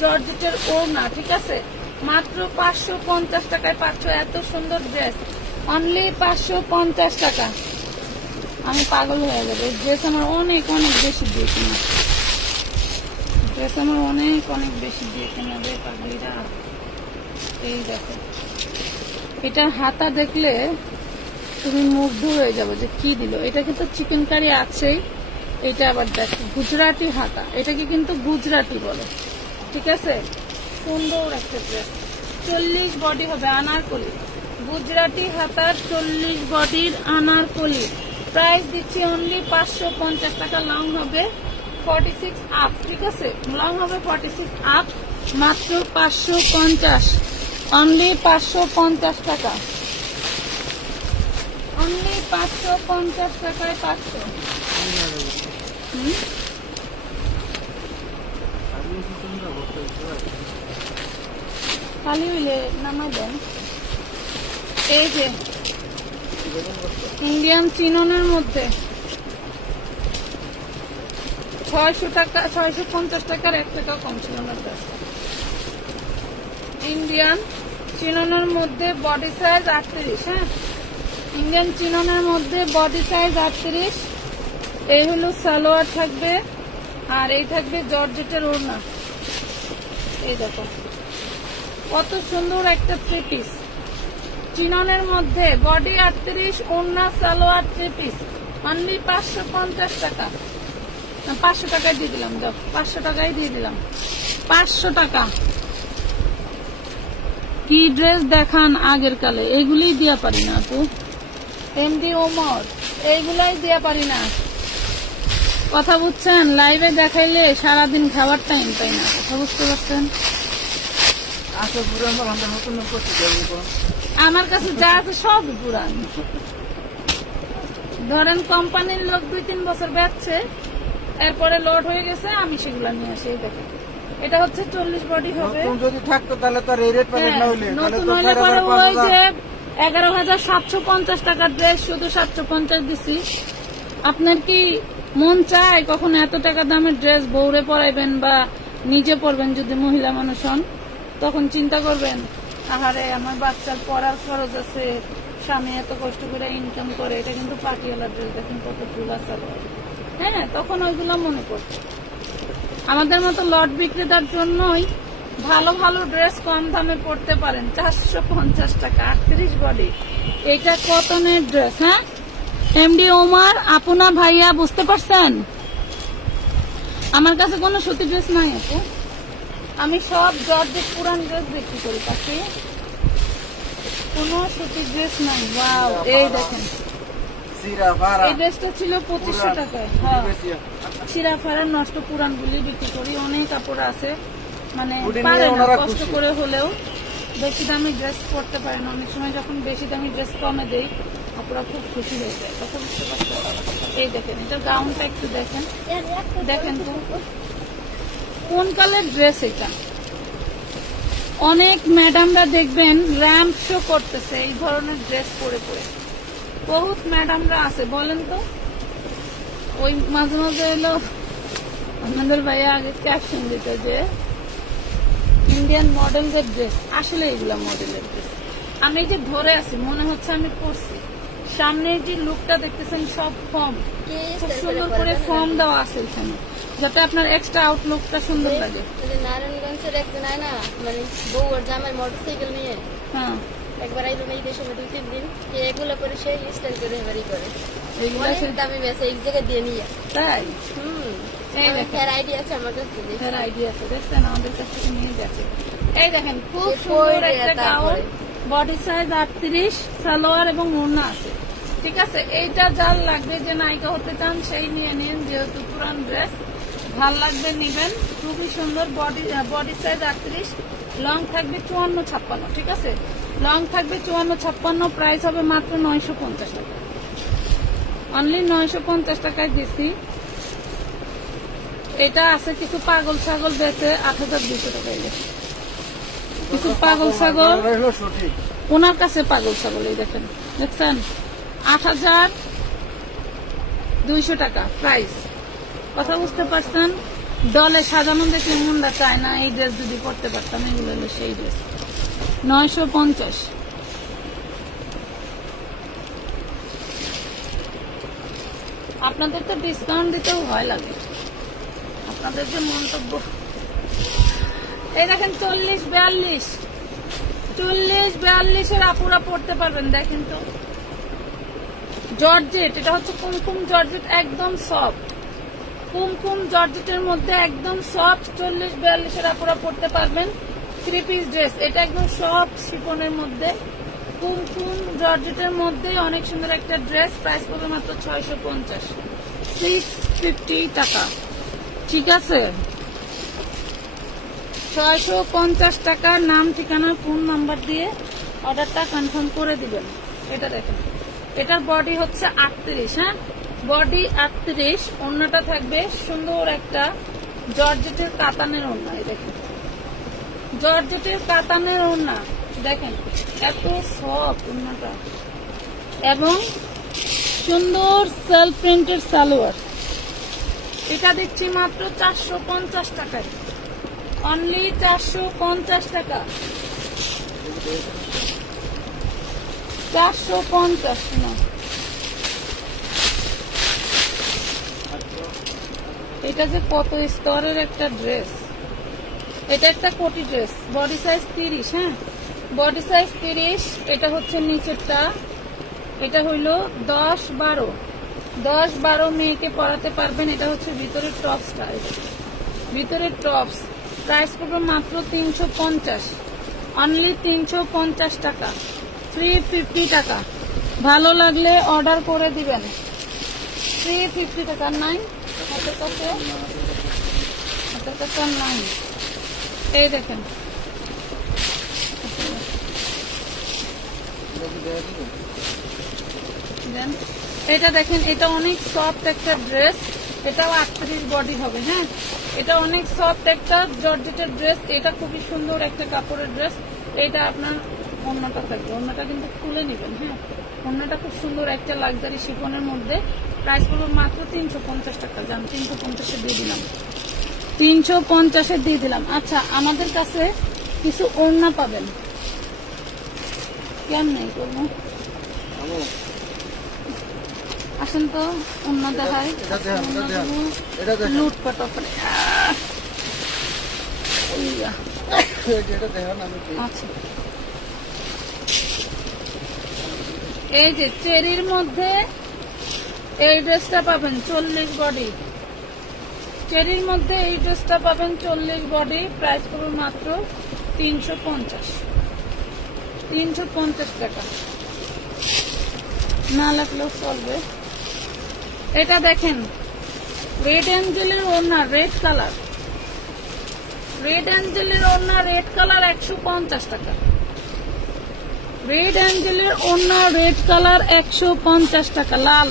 জর্জেটের ওড়না, ঠিক আছে। মাত্র 550 টাকায় পাচ্ছ এত সুন্দর ড্রেস, অনলি 550 টাকা। আমি পাগল হয়ে যাবে, ড্রেস আমার অনেক অনেক বেশি দিয়ে কেনা, ড্রেস আমার অনেক অনেক বেশি দিয়ে কেনা রে পাগলিরা। এই দেখো এটার হাতা দেখলে তুমি মুগ্ধ হয়ে যাবে যে কি দিল। এটা কিন্তু চিকেন কারি আছেই। এটা আবার দেখো গুজরাটি হাতা, এটাকে কিন্তু গুজরাটি বলে, ঠিক আছে। সুন্দর একটা ড্রেস, 40 বডি হবে, আনারকলি, গুজরাটি হাতার 40 বডির আনারকলি। প্রাইস দিচ্ছি অনলি 550 টাকা। লং হবে 46 আপ, ঠিক আছে, লং হবে 46 আপ, মাত্র 550, অনলি 550 টাকা, অনলি 550 টাকায় 500। খালি হইলে নামাই দেন। এই যে ইন্ডিয়ান চিননের মধ্যে 600 টাকা, 650 টাকার 1 টাকা কম ছিল আমার কাছে। ইন্ডিয়ান চিননের মধ্যে বডি সাইজ 38, হ্যাঁ, ইন্ডিয়ান চিননের মধ্যে বডি সাইজ 38। এই হলো সালোয়ার থাকবে, আর এই থাকবে জর্জেটের ওড়না। এই দেখো কত সুন্দর একটা 3 পিস চিননের মধ্যে, বডি 38, ওড়না সালোয়ার 3 পিস, অনলি 550 টাকা। 500 টাকায় দিয়ে দিলাম, দাও 500 টাকায় দিয়ে দিলাম, 500 টাকা। কি ড্রেস দেখান আগের কালে, এইগুলি দিয়া পারি না তো, এমডি ওমর এইগুলাই দিয়া পারি না, কথা বুঝছেন? লাইভে দেখাইলে সারাদিন খাবার টাইম পাই না, কথা বুঝতে পারছেন? আমার কাছে যা আছে সব পুরান। ধরেন কোম্পানির লোক 2-3 বছর বেচছে, এরপরে লোড হয়ে গেছে, আমি সেগুলা নিয়ে আসি। দেখেন এটা হচ্ছে 40 বডি হবে। যদি থাকতো তাহলে তো এই রেট পাবেন না, হইলে নতুন হইলে পরে ওই যে 11,750 টাকার ড্রেস শুধু 750 দিছি। আপনার কি মন চায় কখন এত টাকা দামের ড্রেস বউরে পরাইবেন বা নিজে পরবেন? যদি মহিলা মানুষ হন তখন চিন্তা করবেন, আহারে আমার বাচ্চার পড়ার খরচ আছে, স্বামী এত কষ্ট করে ইনকাম করে, এটা কিন্তু পাটিয়ালা ড্রেস, দেখেন কত চুলা সালোয়ার, হ্যাঁ, তখন ওইগুলো মনে করছে। আমাদের মতো লট বিক্রেতার জন্যই ভালো ভালো ড্রেস কম দামে পড়তে পারেন। 450 টাকা 38 বডি, এটা কটনের ড্রেস, হ্যাঁ। এমডি ওমর আপনা ভাইয়া, বুঝতে পারছেন? আমার কাছে কোনো সুতি ড্রেস নাই আপু, আমি সব জর্জেট পুরান ড্রেস বিক্রি করি, কাছে কোনো সুতি ড্রেস নাই। ওয়াও, এই দেখেন এই ড্রেসটা ছিল 2500 টাকায়, হ্যাঁ, ছিঁড়া ফাড়া নষ্ট পুরান গুলি বিক্রি করি। অনেক কাপড় আছে, মানে পারে না কষ্ট করে হলেও বেশি দামি ড্রেস পরতে পারে না। অনেক সময় যখন বেশি দামি ড্রেস কমে দেই, আপনারা খুব খুশি হয়ে যায়, কথা বুঝতে পারছেন? এই দেখেন এটা গাউনটা একটু দেখেন, দেখেন তো কোন কালার ড্রেস এটা। অনেক ম্যাডামরা দেখবেন র্যাম্প শো করতেছে এই ধরনের ড্রেস পরে পরে, বহুত ম্যাডামরা আছে, বলেন তো। ওই মাঝে মাঝে এলো আমাদের ভাইয়া আগে ক্যাপশন দিত যে ইন্ডিয়ান মডেলদের ড্রেস, আসলে এগুলা মডেলের ড্রেস। আমি যে ধরে আছি মনে হচ্ছে আমি পরছি। সামনে যে লুকটা দেখতেছেন সব ফর্ম, খুব সুন্দর করে ফর্ম দেওয়া আছে এখানে, যাতে আপনার এক্সট্রা আউটলুকটা সুন্দর লাগে। নারায়ণগঞ্জের একজন আয় না, মানে বউ আর জামাই মোটরসাইকেল নিয়ে, হ্যাঁ, একবার আইলো না ঈদের সময় 2-3 দিন, এগুলো করে সে স্টাইল করে এবারই করে, অনেক দামি বেছে এক জায়গায় দিয়ে নিয়ে। তাই ফের আইডিয়া আছে আমার কাছে, ফের আইডিয়া আছে, দেখছেন আমাদের কাছ থেকে নিয়ে যাচ্ছে। এই দেখেন খুব সুন্দর একটা গাউন, বডি সাইজ 38, সালোয়ার এবং ওড়না আছে, ঠিক আছে। এইটা যার লাগবে, যে নায়িকা হতে চান সেই নিয়ে নিন, যেহেতু পুরান ড্রেস ভাল লাগবে নিবেন। খুবই সুন্দর, বডি সাইজ 38, লং থাকবে 54-56, ঠিক আছে, লং থাকবে 54-56, প্রাইস হবে মাত্র 950 টাকা, অনলি 950 টাকায় দিচ্ছি। এটা আছে কিছু পাগল ছাগল বেচে 8200 টাকায় গেছে, কিছু পাগল ছাগল, ওনার কাছে পাগল ছাগল, এই দেখেন, দেখছেন 8200 টাকা প্রাইস, কথা বুঝতে পারছেন? দলে সাজানো দেখলে মনটা চায় না এই ড্রেস যদি পড়তে পারতাম, এগুলো হলো সেই ড্রেস। 950। আপনাদের তো ডিসকাউন্ট দিতেও ভয় লাগে, আপনাদের যে মন্তব্য। এই দেখেন 40-42 আপুরা পড়তে পারবেন, দেখেন তো জর্জেট, এটা হচ্ছে কুমকুম জর্জেট, একদম সফট, কুমকুম জর্জেটের মধ্যে একদম সফট, 40-42 আপুরা পড়তে পারবেন। 3 পিস ড্রেস, এটা একদম সফট শিফনের মধ্যে কুমকুম জর্জেটের মধ্যে অনেক সুন্দর একটা ড্রেস, প্রাইস পড়বে মাত্র 650, 650 টাকা। ঠিক আছে, 650 টাকা। নাম, ঠিকানা, ফোন নাম্বার দিয়ে অর্ডারটা কনফার্ম করে দিবেন। এটা দেখেন, এটার বডি হচ্ছে 38, হ্যাঁ বডি 38। ওড়নাটা থাকবে সুন্দর একটা জর্জেটের কাতানের ওড়না। এই দেখেন জর্জেটের কাতানের ওড়না, দেখেন এত সফট ওড়নাটা, এবং সুন্দর সেলফ প্রিন্টের সালোয়ার। এটা দিচ্ছি মাত্র 450 টাকায়, অনলি 450 টাকা, 450 না। এটা যে কত স্তরের একটা ড্রেস, এটা একটা কোটি ড্রেস, বডি সাইজ 30, হ্যাঁ বডি সাইজ 30। এটা হচ্ছে নিচেরটা, এটা হইল 10-12 মেয়েকে পরাতে পারবেন। এটা হচ্ছে ভিতরের টপসটা, ভিতরের টপস। প্রাইস পড়বে মাত্র 350, অনলি 350 টাকা, 350 টাকা। ভালো লাগলে অর্ডার করে দিবেন। 350 টাকা। নাই হাতের কাছে নাই। এই দেখেন এটা দেখেন, এটা অনেক সফট একটা ড্রেস, এটাও 38 বডি হবে, হ্যাঁ এটা অনেক সফট একটা জর্জেটের ড্রেস। এটা খুবই সুন্দর একটা কাপড়ের ড্রেস। এটা আপনার ওড়নাটা থাকবে, ওড়নাটা কিন্তু খুলে নেবেন, হ্যাঁ ওড়নাটা খুব সুন্দর একটা লাক্সারি শিফনের মধ্যে। প্রাইস পড়বে মাত্র 350 টাকা। যান 350-এ দিয়ে দিলাম, 350-এ দিয়ে দিলাম। আচ্ছা, আমাদের কাছে কিছু ওড়না পাবেন, কেন নেই করবো, আসেন তো ওড়না দেখায়। লুটপাট অফারে, আচ্ছা এই যে চেরির মধ্যে এই ড্রেসটা পাবেন 40 বডি, চেরির মধ্যে এই ড্রেসটা পাবেন 40 বডি। প্রাইস পড়বে মাত্র 350 টাকা, না লাগলেও চলবে। এটা দেখেন রেড অ্যাঞ্জেলের ওড়না, রেড কালার, রেড অ্যাঞ্জেলের ওড়না রেড কালার 150 টাকা। রেড অ্যাঞ্জেলের ওড়না রেড কালার 150 টাকা, লাল।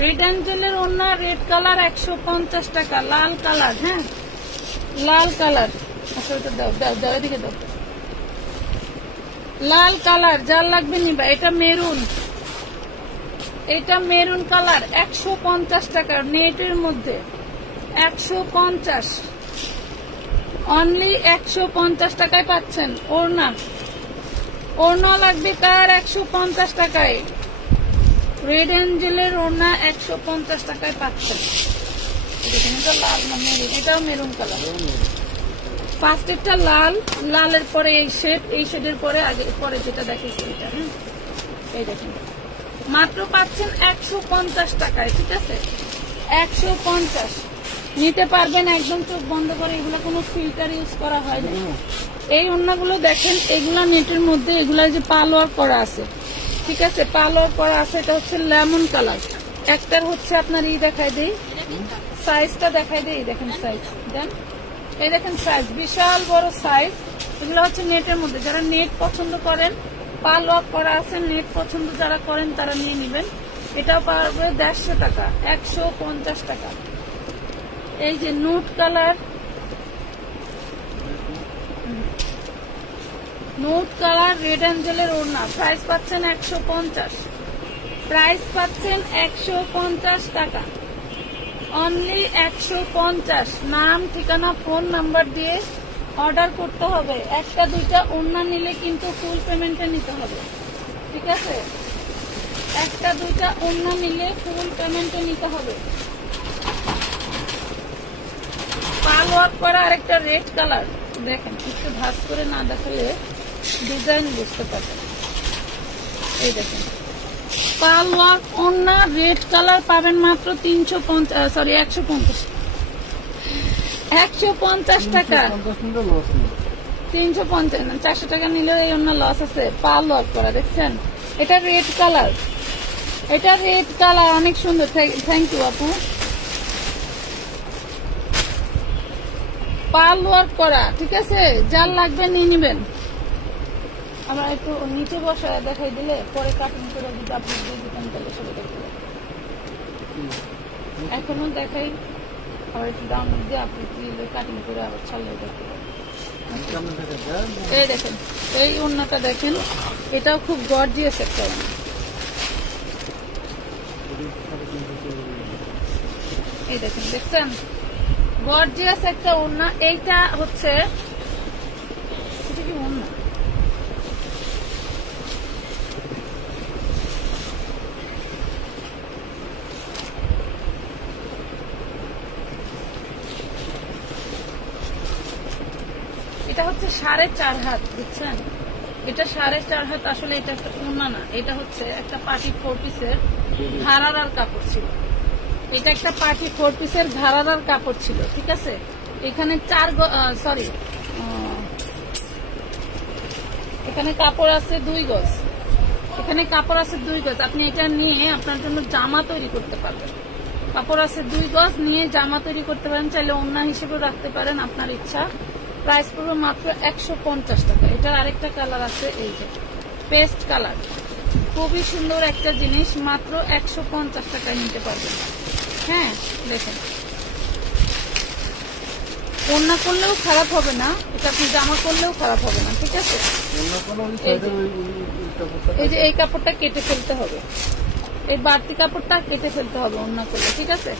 রেড অ্যাঞ্জেলের ওড়না রেড কালার 150 টাকা, লাল কালার, হ্যাঁ লাল কালার। আসলে দাও দাও দাও, এদিকে দাও। লাল কালার যার লাগবে নিবা। এটা মেরুন, এটা মেরুন কালার 150 টাকা, নেটের মধ্যে 150, অনলি 150 টাকায় পাচ্ছেন ওড়না। ওড়না লাগবে তার 150 টাকায়। রেড অ্যাঞ্জেলের ওড়না 150 টাকায় পাচ্ছেন। এটা লাল না মেরুন, এটাও মেরুন কালার। ফার্স্টেরটা লাল, লালের পরে এই শেড, এই শেডের পরে আগে পরে যেটা দেখেছি এটা, হ্যাঁ এই দেখেন মাত্র পাচ্ছেন 150 টাকায়। ঠিক আছে, 150 নিতে পারবেন একদম চোখ বন্ধ করে। এগুলো কোনো ফিল্টার ইউজ করা হয় না। এই ওড়নাগুলো দেখেন, এগুলা নেটের মধ্যে, এগুলা যে পালোয়ার করা আছে, ঠিক আছে পালোয়ার করা আছে। এটা হচ্ছে লেমন কালার। একটার হচ্ছে আপনার দেখাই দেই, সাইজটা দেখাই দেই। দেখেন সাইজ দেন, এই দেখেন সাইজ, বিশাল বড় সাইজ। এগুলো হচ্ছে নেটের মধ্যে। যারা নেট পছন্দ করেন, পালোয়ার করা আছে, নেট পছন্দ যারা করেন তারা নিয়ে নেবেন। এটাও পারবে 150 টাকা, 150 টাকা। এই যে nude colour, nude colour red অ্যাঞ্জেলের ওড়না, প্রাইস পাচ্ছেন 150, প্রাইস পাচ্ছেন 150 টাকা, অনলি 150। নাম, ঠিকানা, ফোন নাম্বার দিয়ে অর্ডার করতে হবে। একটা দুইটা ওড়না নিলে কিন্তু ফুল পেমেন্টে নিতে হবে, ঠিক আছে একটা দুইটা ওড়না নিলে ফুল পেমেন্টে নিতে হবে। পালোয়ার করা আরেকটা রেড কালার, দেখেন একটু ভাঁজ করে না দেখালে ডিজাইন বুঝতে পারবেন। এই দেখেন পালোয়ার ওড়না রেড কালার পাবেন মাত্র 150 টাকা, 350 না 400 টাকা নিলেও এই অন্য লস আছে। পাল ওয়ার্ক করা দেখছেন, এটা রেড কালার, এটা রেড কালার অনেক সুন্দর। থ্যাংক ইউ আপু। পাল ওয়ার্ক করা, ঠিক আছে, যার লাগবে নিয়ে নিবেন। আমরা একটু নিচে বসা দেখাই দিলে পরে কাটিং করে যদি আপনি দিয়ে দিতেন তাহলে সেটা দেখতে পাবেন। এখনো দেখাই, আবার একটু দাম দিয়ে আপনি দিলে কাটিং করে আবার ছাড়লে দেখতে পাবেন। এই দেখেন, এই ওড়নাটা দেখেন, এটাও খুব গর্জিয়াস একটা ওড়না। এই দেখেন, দেখছেন, গর্জিয়াস একটা ওড়না। এইটা হচ্ছে, এটা কি ওড়না? এটা হচ্ছে 4.5 হাত, বুঝছেন, এটা 4.5 হাত। আসলে এটা একটা ওড়না না, এটা হচ্ছে একটা পার্টি 4 পিসের ঘাড়ার কাপড় ছিল। এটা একটা পার্টি 4 পিসের ঘাড়ার কাপড় ছিল, ঠিক আছে। এখানে এখানে কাপড় আছে 2 গজ, এখানে কাপড় আছে 2 গজ। আপনি এটা নিয়ে আপনার জন্য জামা তৈরি করতে পারবেন। কাপড় আছে 2 গজ, নিয়ে জামা তৈরি করতে পারেন, চাইলে ওড়না হিসেবে রাখতে পারেন, আপনার ইচ্ছা। প্রাইস পড়বে মাত্র 150 টাকা। এটার আরেকটা কালার আছে, এই যে পেস্ট কালার, খুবই সুন্দর একটা জিনিস, মাত্র 150 টাকায় নিতে পারবেন। হ্যাঁ দেখেন, ওড়না করলেও খারাপ হবে না, এটা আপনি জামা করলেও খারাপ হবে না, ঠিক আছে। এই যে এই কাপড়টা কেটে ফেলতে হবে, এই বাড়তি কাপড়টা কেটে ফেলতে হবে ওড়না করলে, ঠিক আছে।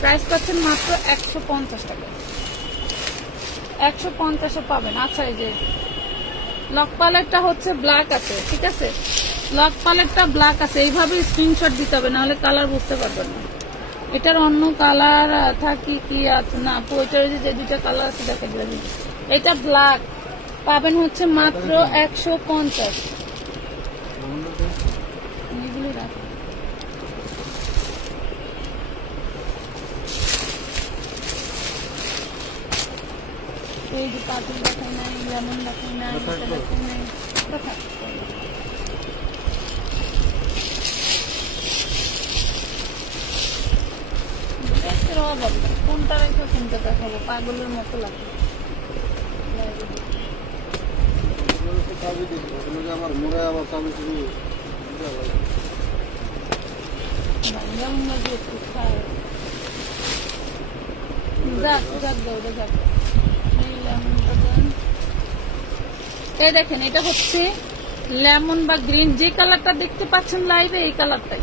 প্রাইস পাচ্ছেন মাত্র 150 টাকা, 150-এ পাবেন। আচ্ছা, এই যে লক পালেটটা হচ্ছে ব্ল্যাক আছে, ঠিক আছে, লক পালেটটা ব্ল্যাক আছে। এইভাবে স্ক্রিনশট দিতে হবে, নাহলে কালার বুঝতে পারবেন না। এটার অন্য কালার থাকি কি আছে না, ওইটার যে 2টা কালার আছে দেখে দিলাম। এটা ব্ল্যাক পাবেন হচ্ছে মাত্র 150। এগুলি রাখেন, এই যে পাতিল দেখাই নাই, লেমন দেখাই নাই, দেখাই নাই, দেখা কোনটা রেখে কোনটা দেখাবো, পাগলের মতো লাগে। এই দেখেন, এটা হচ্ছে লেমন বা গ্রিন, যে কালারটা দেখতে পাচ্ছেন লাইভে এই কালারটাই,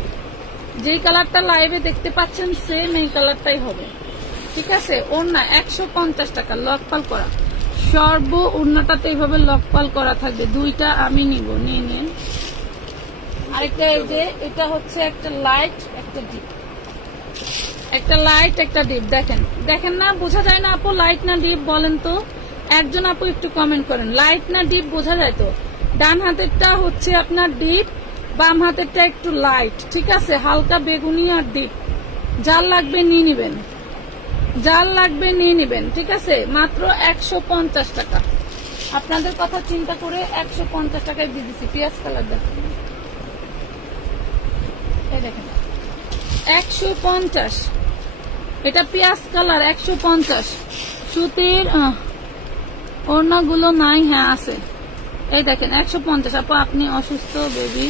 যে কালারটা লাইভে দেখতে পাচ্ছেন সেম এই কালারটাই হবে, ঠিক আছে। ওড়না 150 টাকা, লকপাল করা, সর্ব ওড়নাটাতে এইভাবে লকপাল করা থাকবে। 2টা আমি নিব, নিয়ে নিন। আরেকটা এই যে, এটা হচ্ছে একটা লাইট একটা ডিপ, একটা লাইট একটা ডিপ। দেখেন, দেখেন না, বোঝা যায় না আপু লাইট না ডিপ? বলেন তো, একজন আপু একটু কমেন্ট করেন, লাইট না ডিপ বোঝা যায় তো? ডান হাতেরটা হচ্ছে আপনার ডিপ, বাম হাতেরটা একটু লাইট, ঠিক আছে, হালকা বেগুনি আর ডিপ। যার লাগবে নিয়ে নিবেন, যার লাগবে নিয়ে নিবেন, ঠিক আছে। মাত্র 150 টাকা, আপনাদের কথা চিন্তা করে 150 টাকায় দিয়ে দিচ্ছি। পেঁয়াজ কালার দেখেন, এই দেখেন 150, এটা পেঁয়াজ কালার 150। সুতির ওড়নাগুলো নাই, হ্যাঁ আছে, এই দেখেন 150। আপু আপনি অসুস্থ? বেবি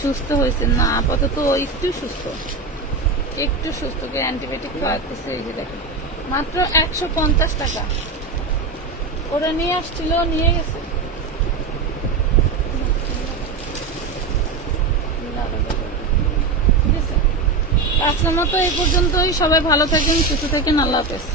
সুস্থ হয়েছেন না? আপাতত একটু সুস্থ, একটু সুস্থকে অ্যান্টিবায়োটিক খাওয়াতেছে। এই যে দেখেন মাত্র 150 টাকা। ওরা নিয়ে আসছিল, নিয়ে গেছে। ঠিক আছে, আজকের মতো এই পর্যন্তই। সবাই ভালো থাকেন, সুস্থ থাকেন, আল্লাহ হাফেজ।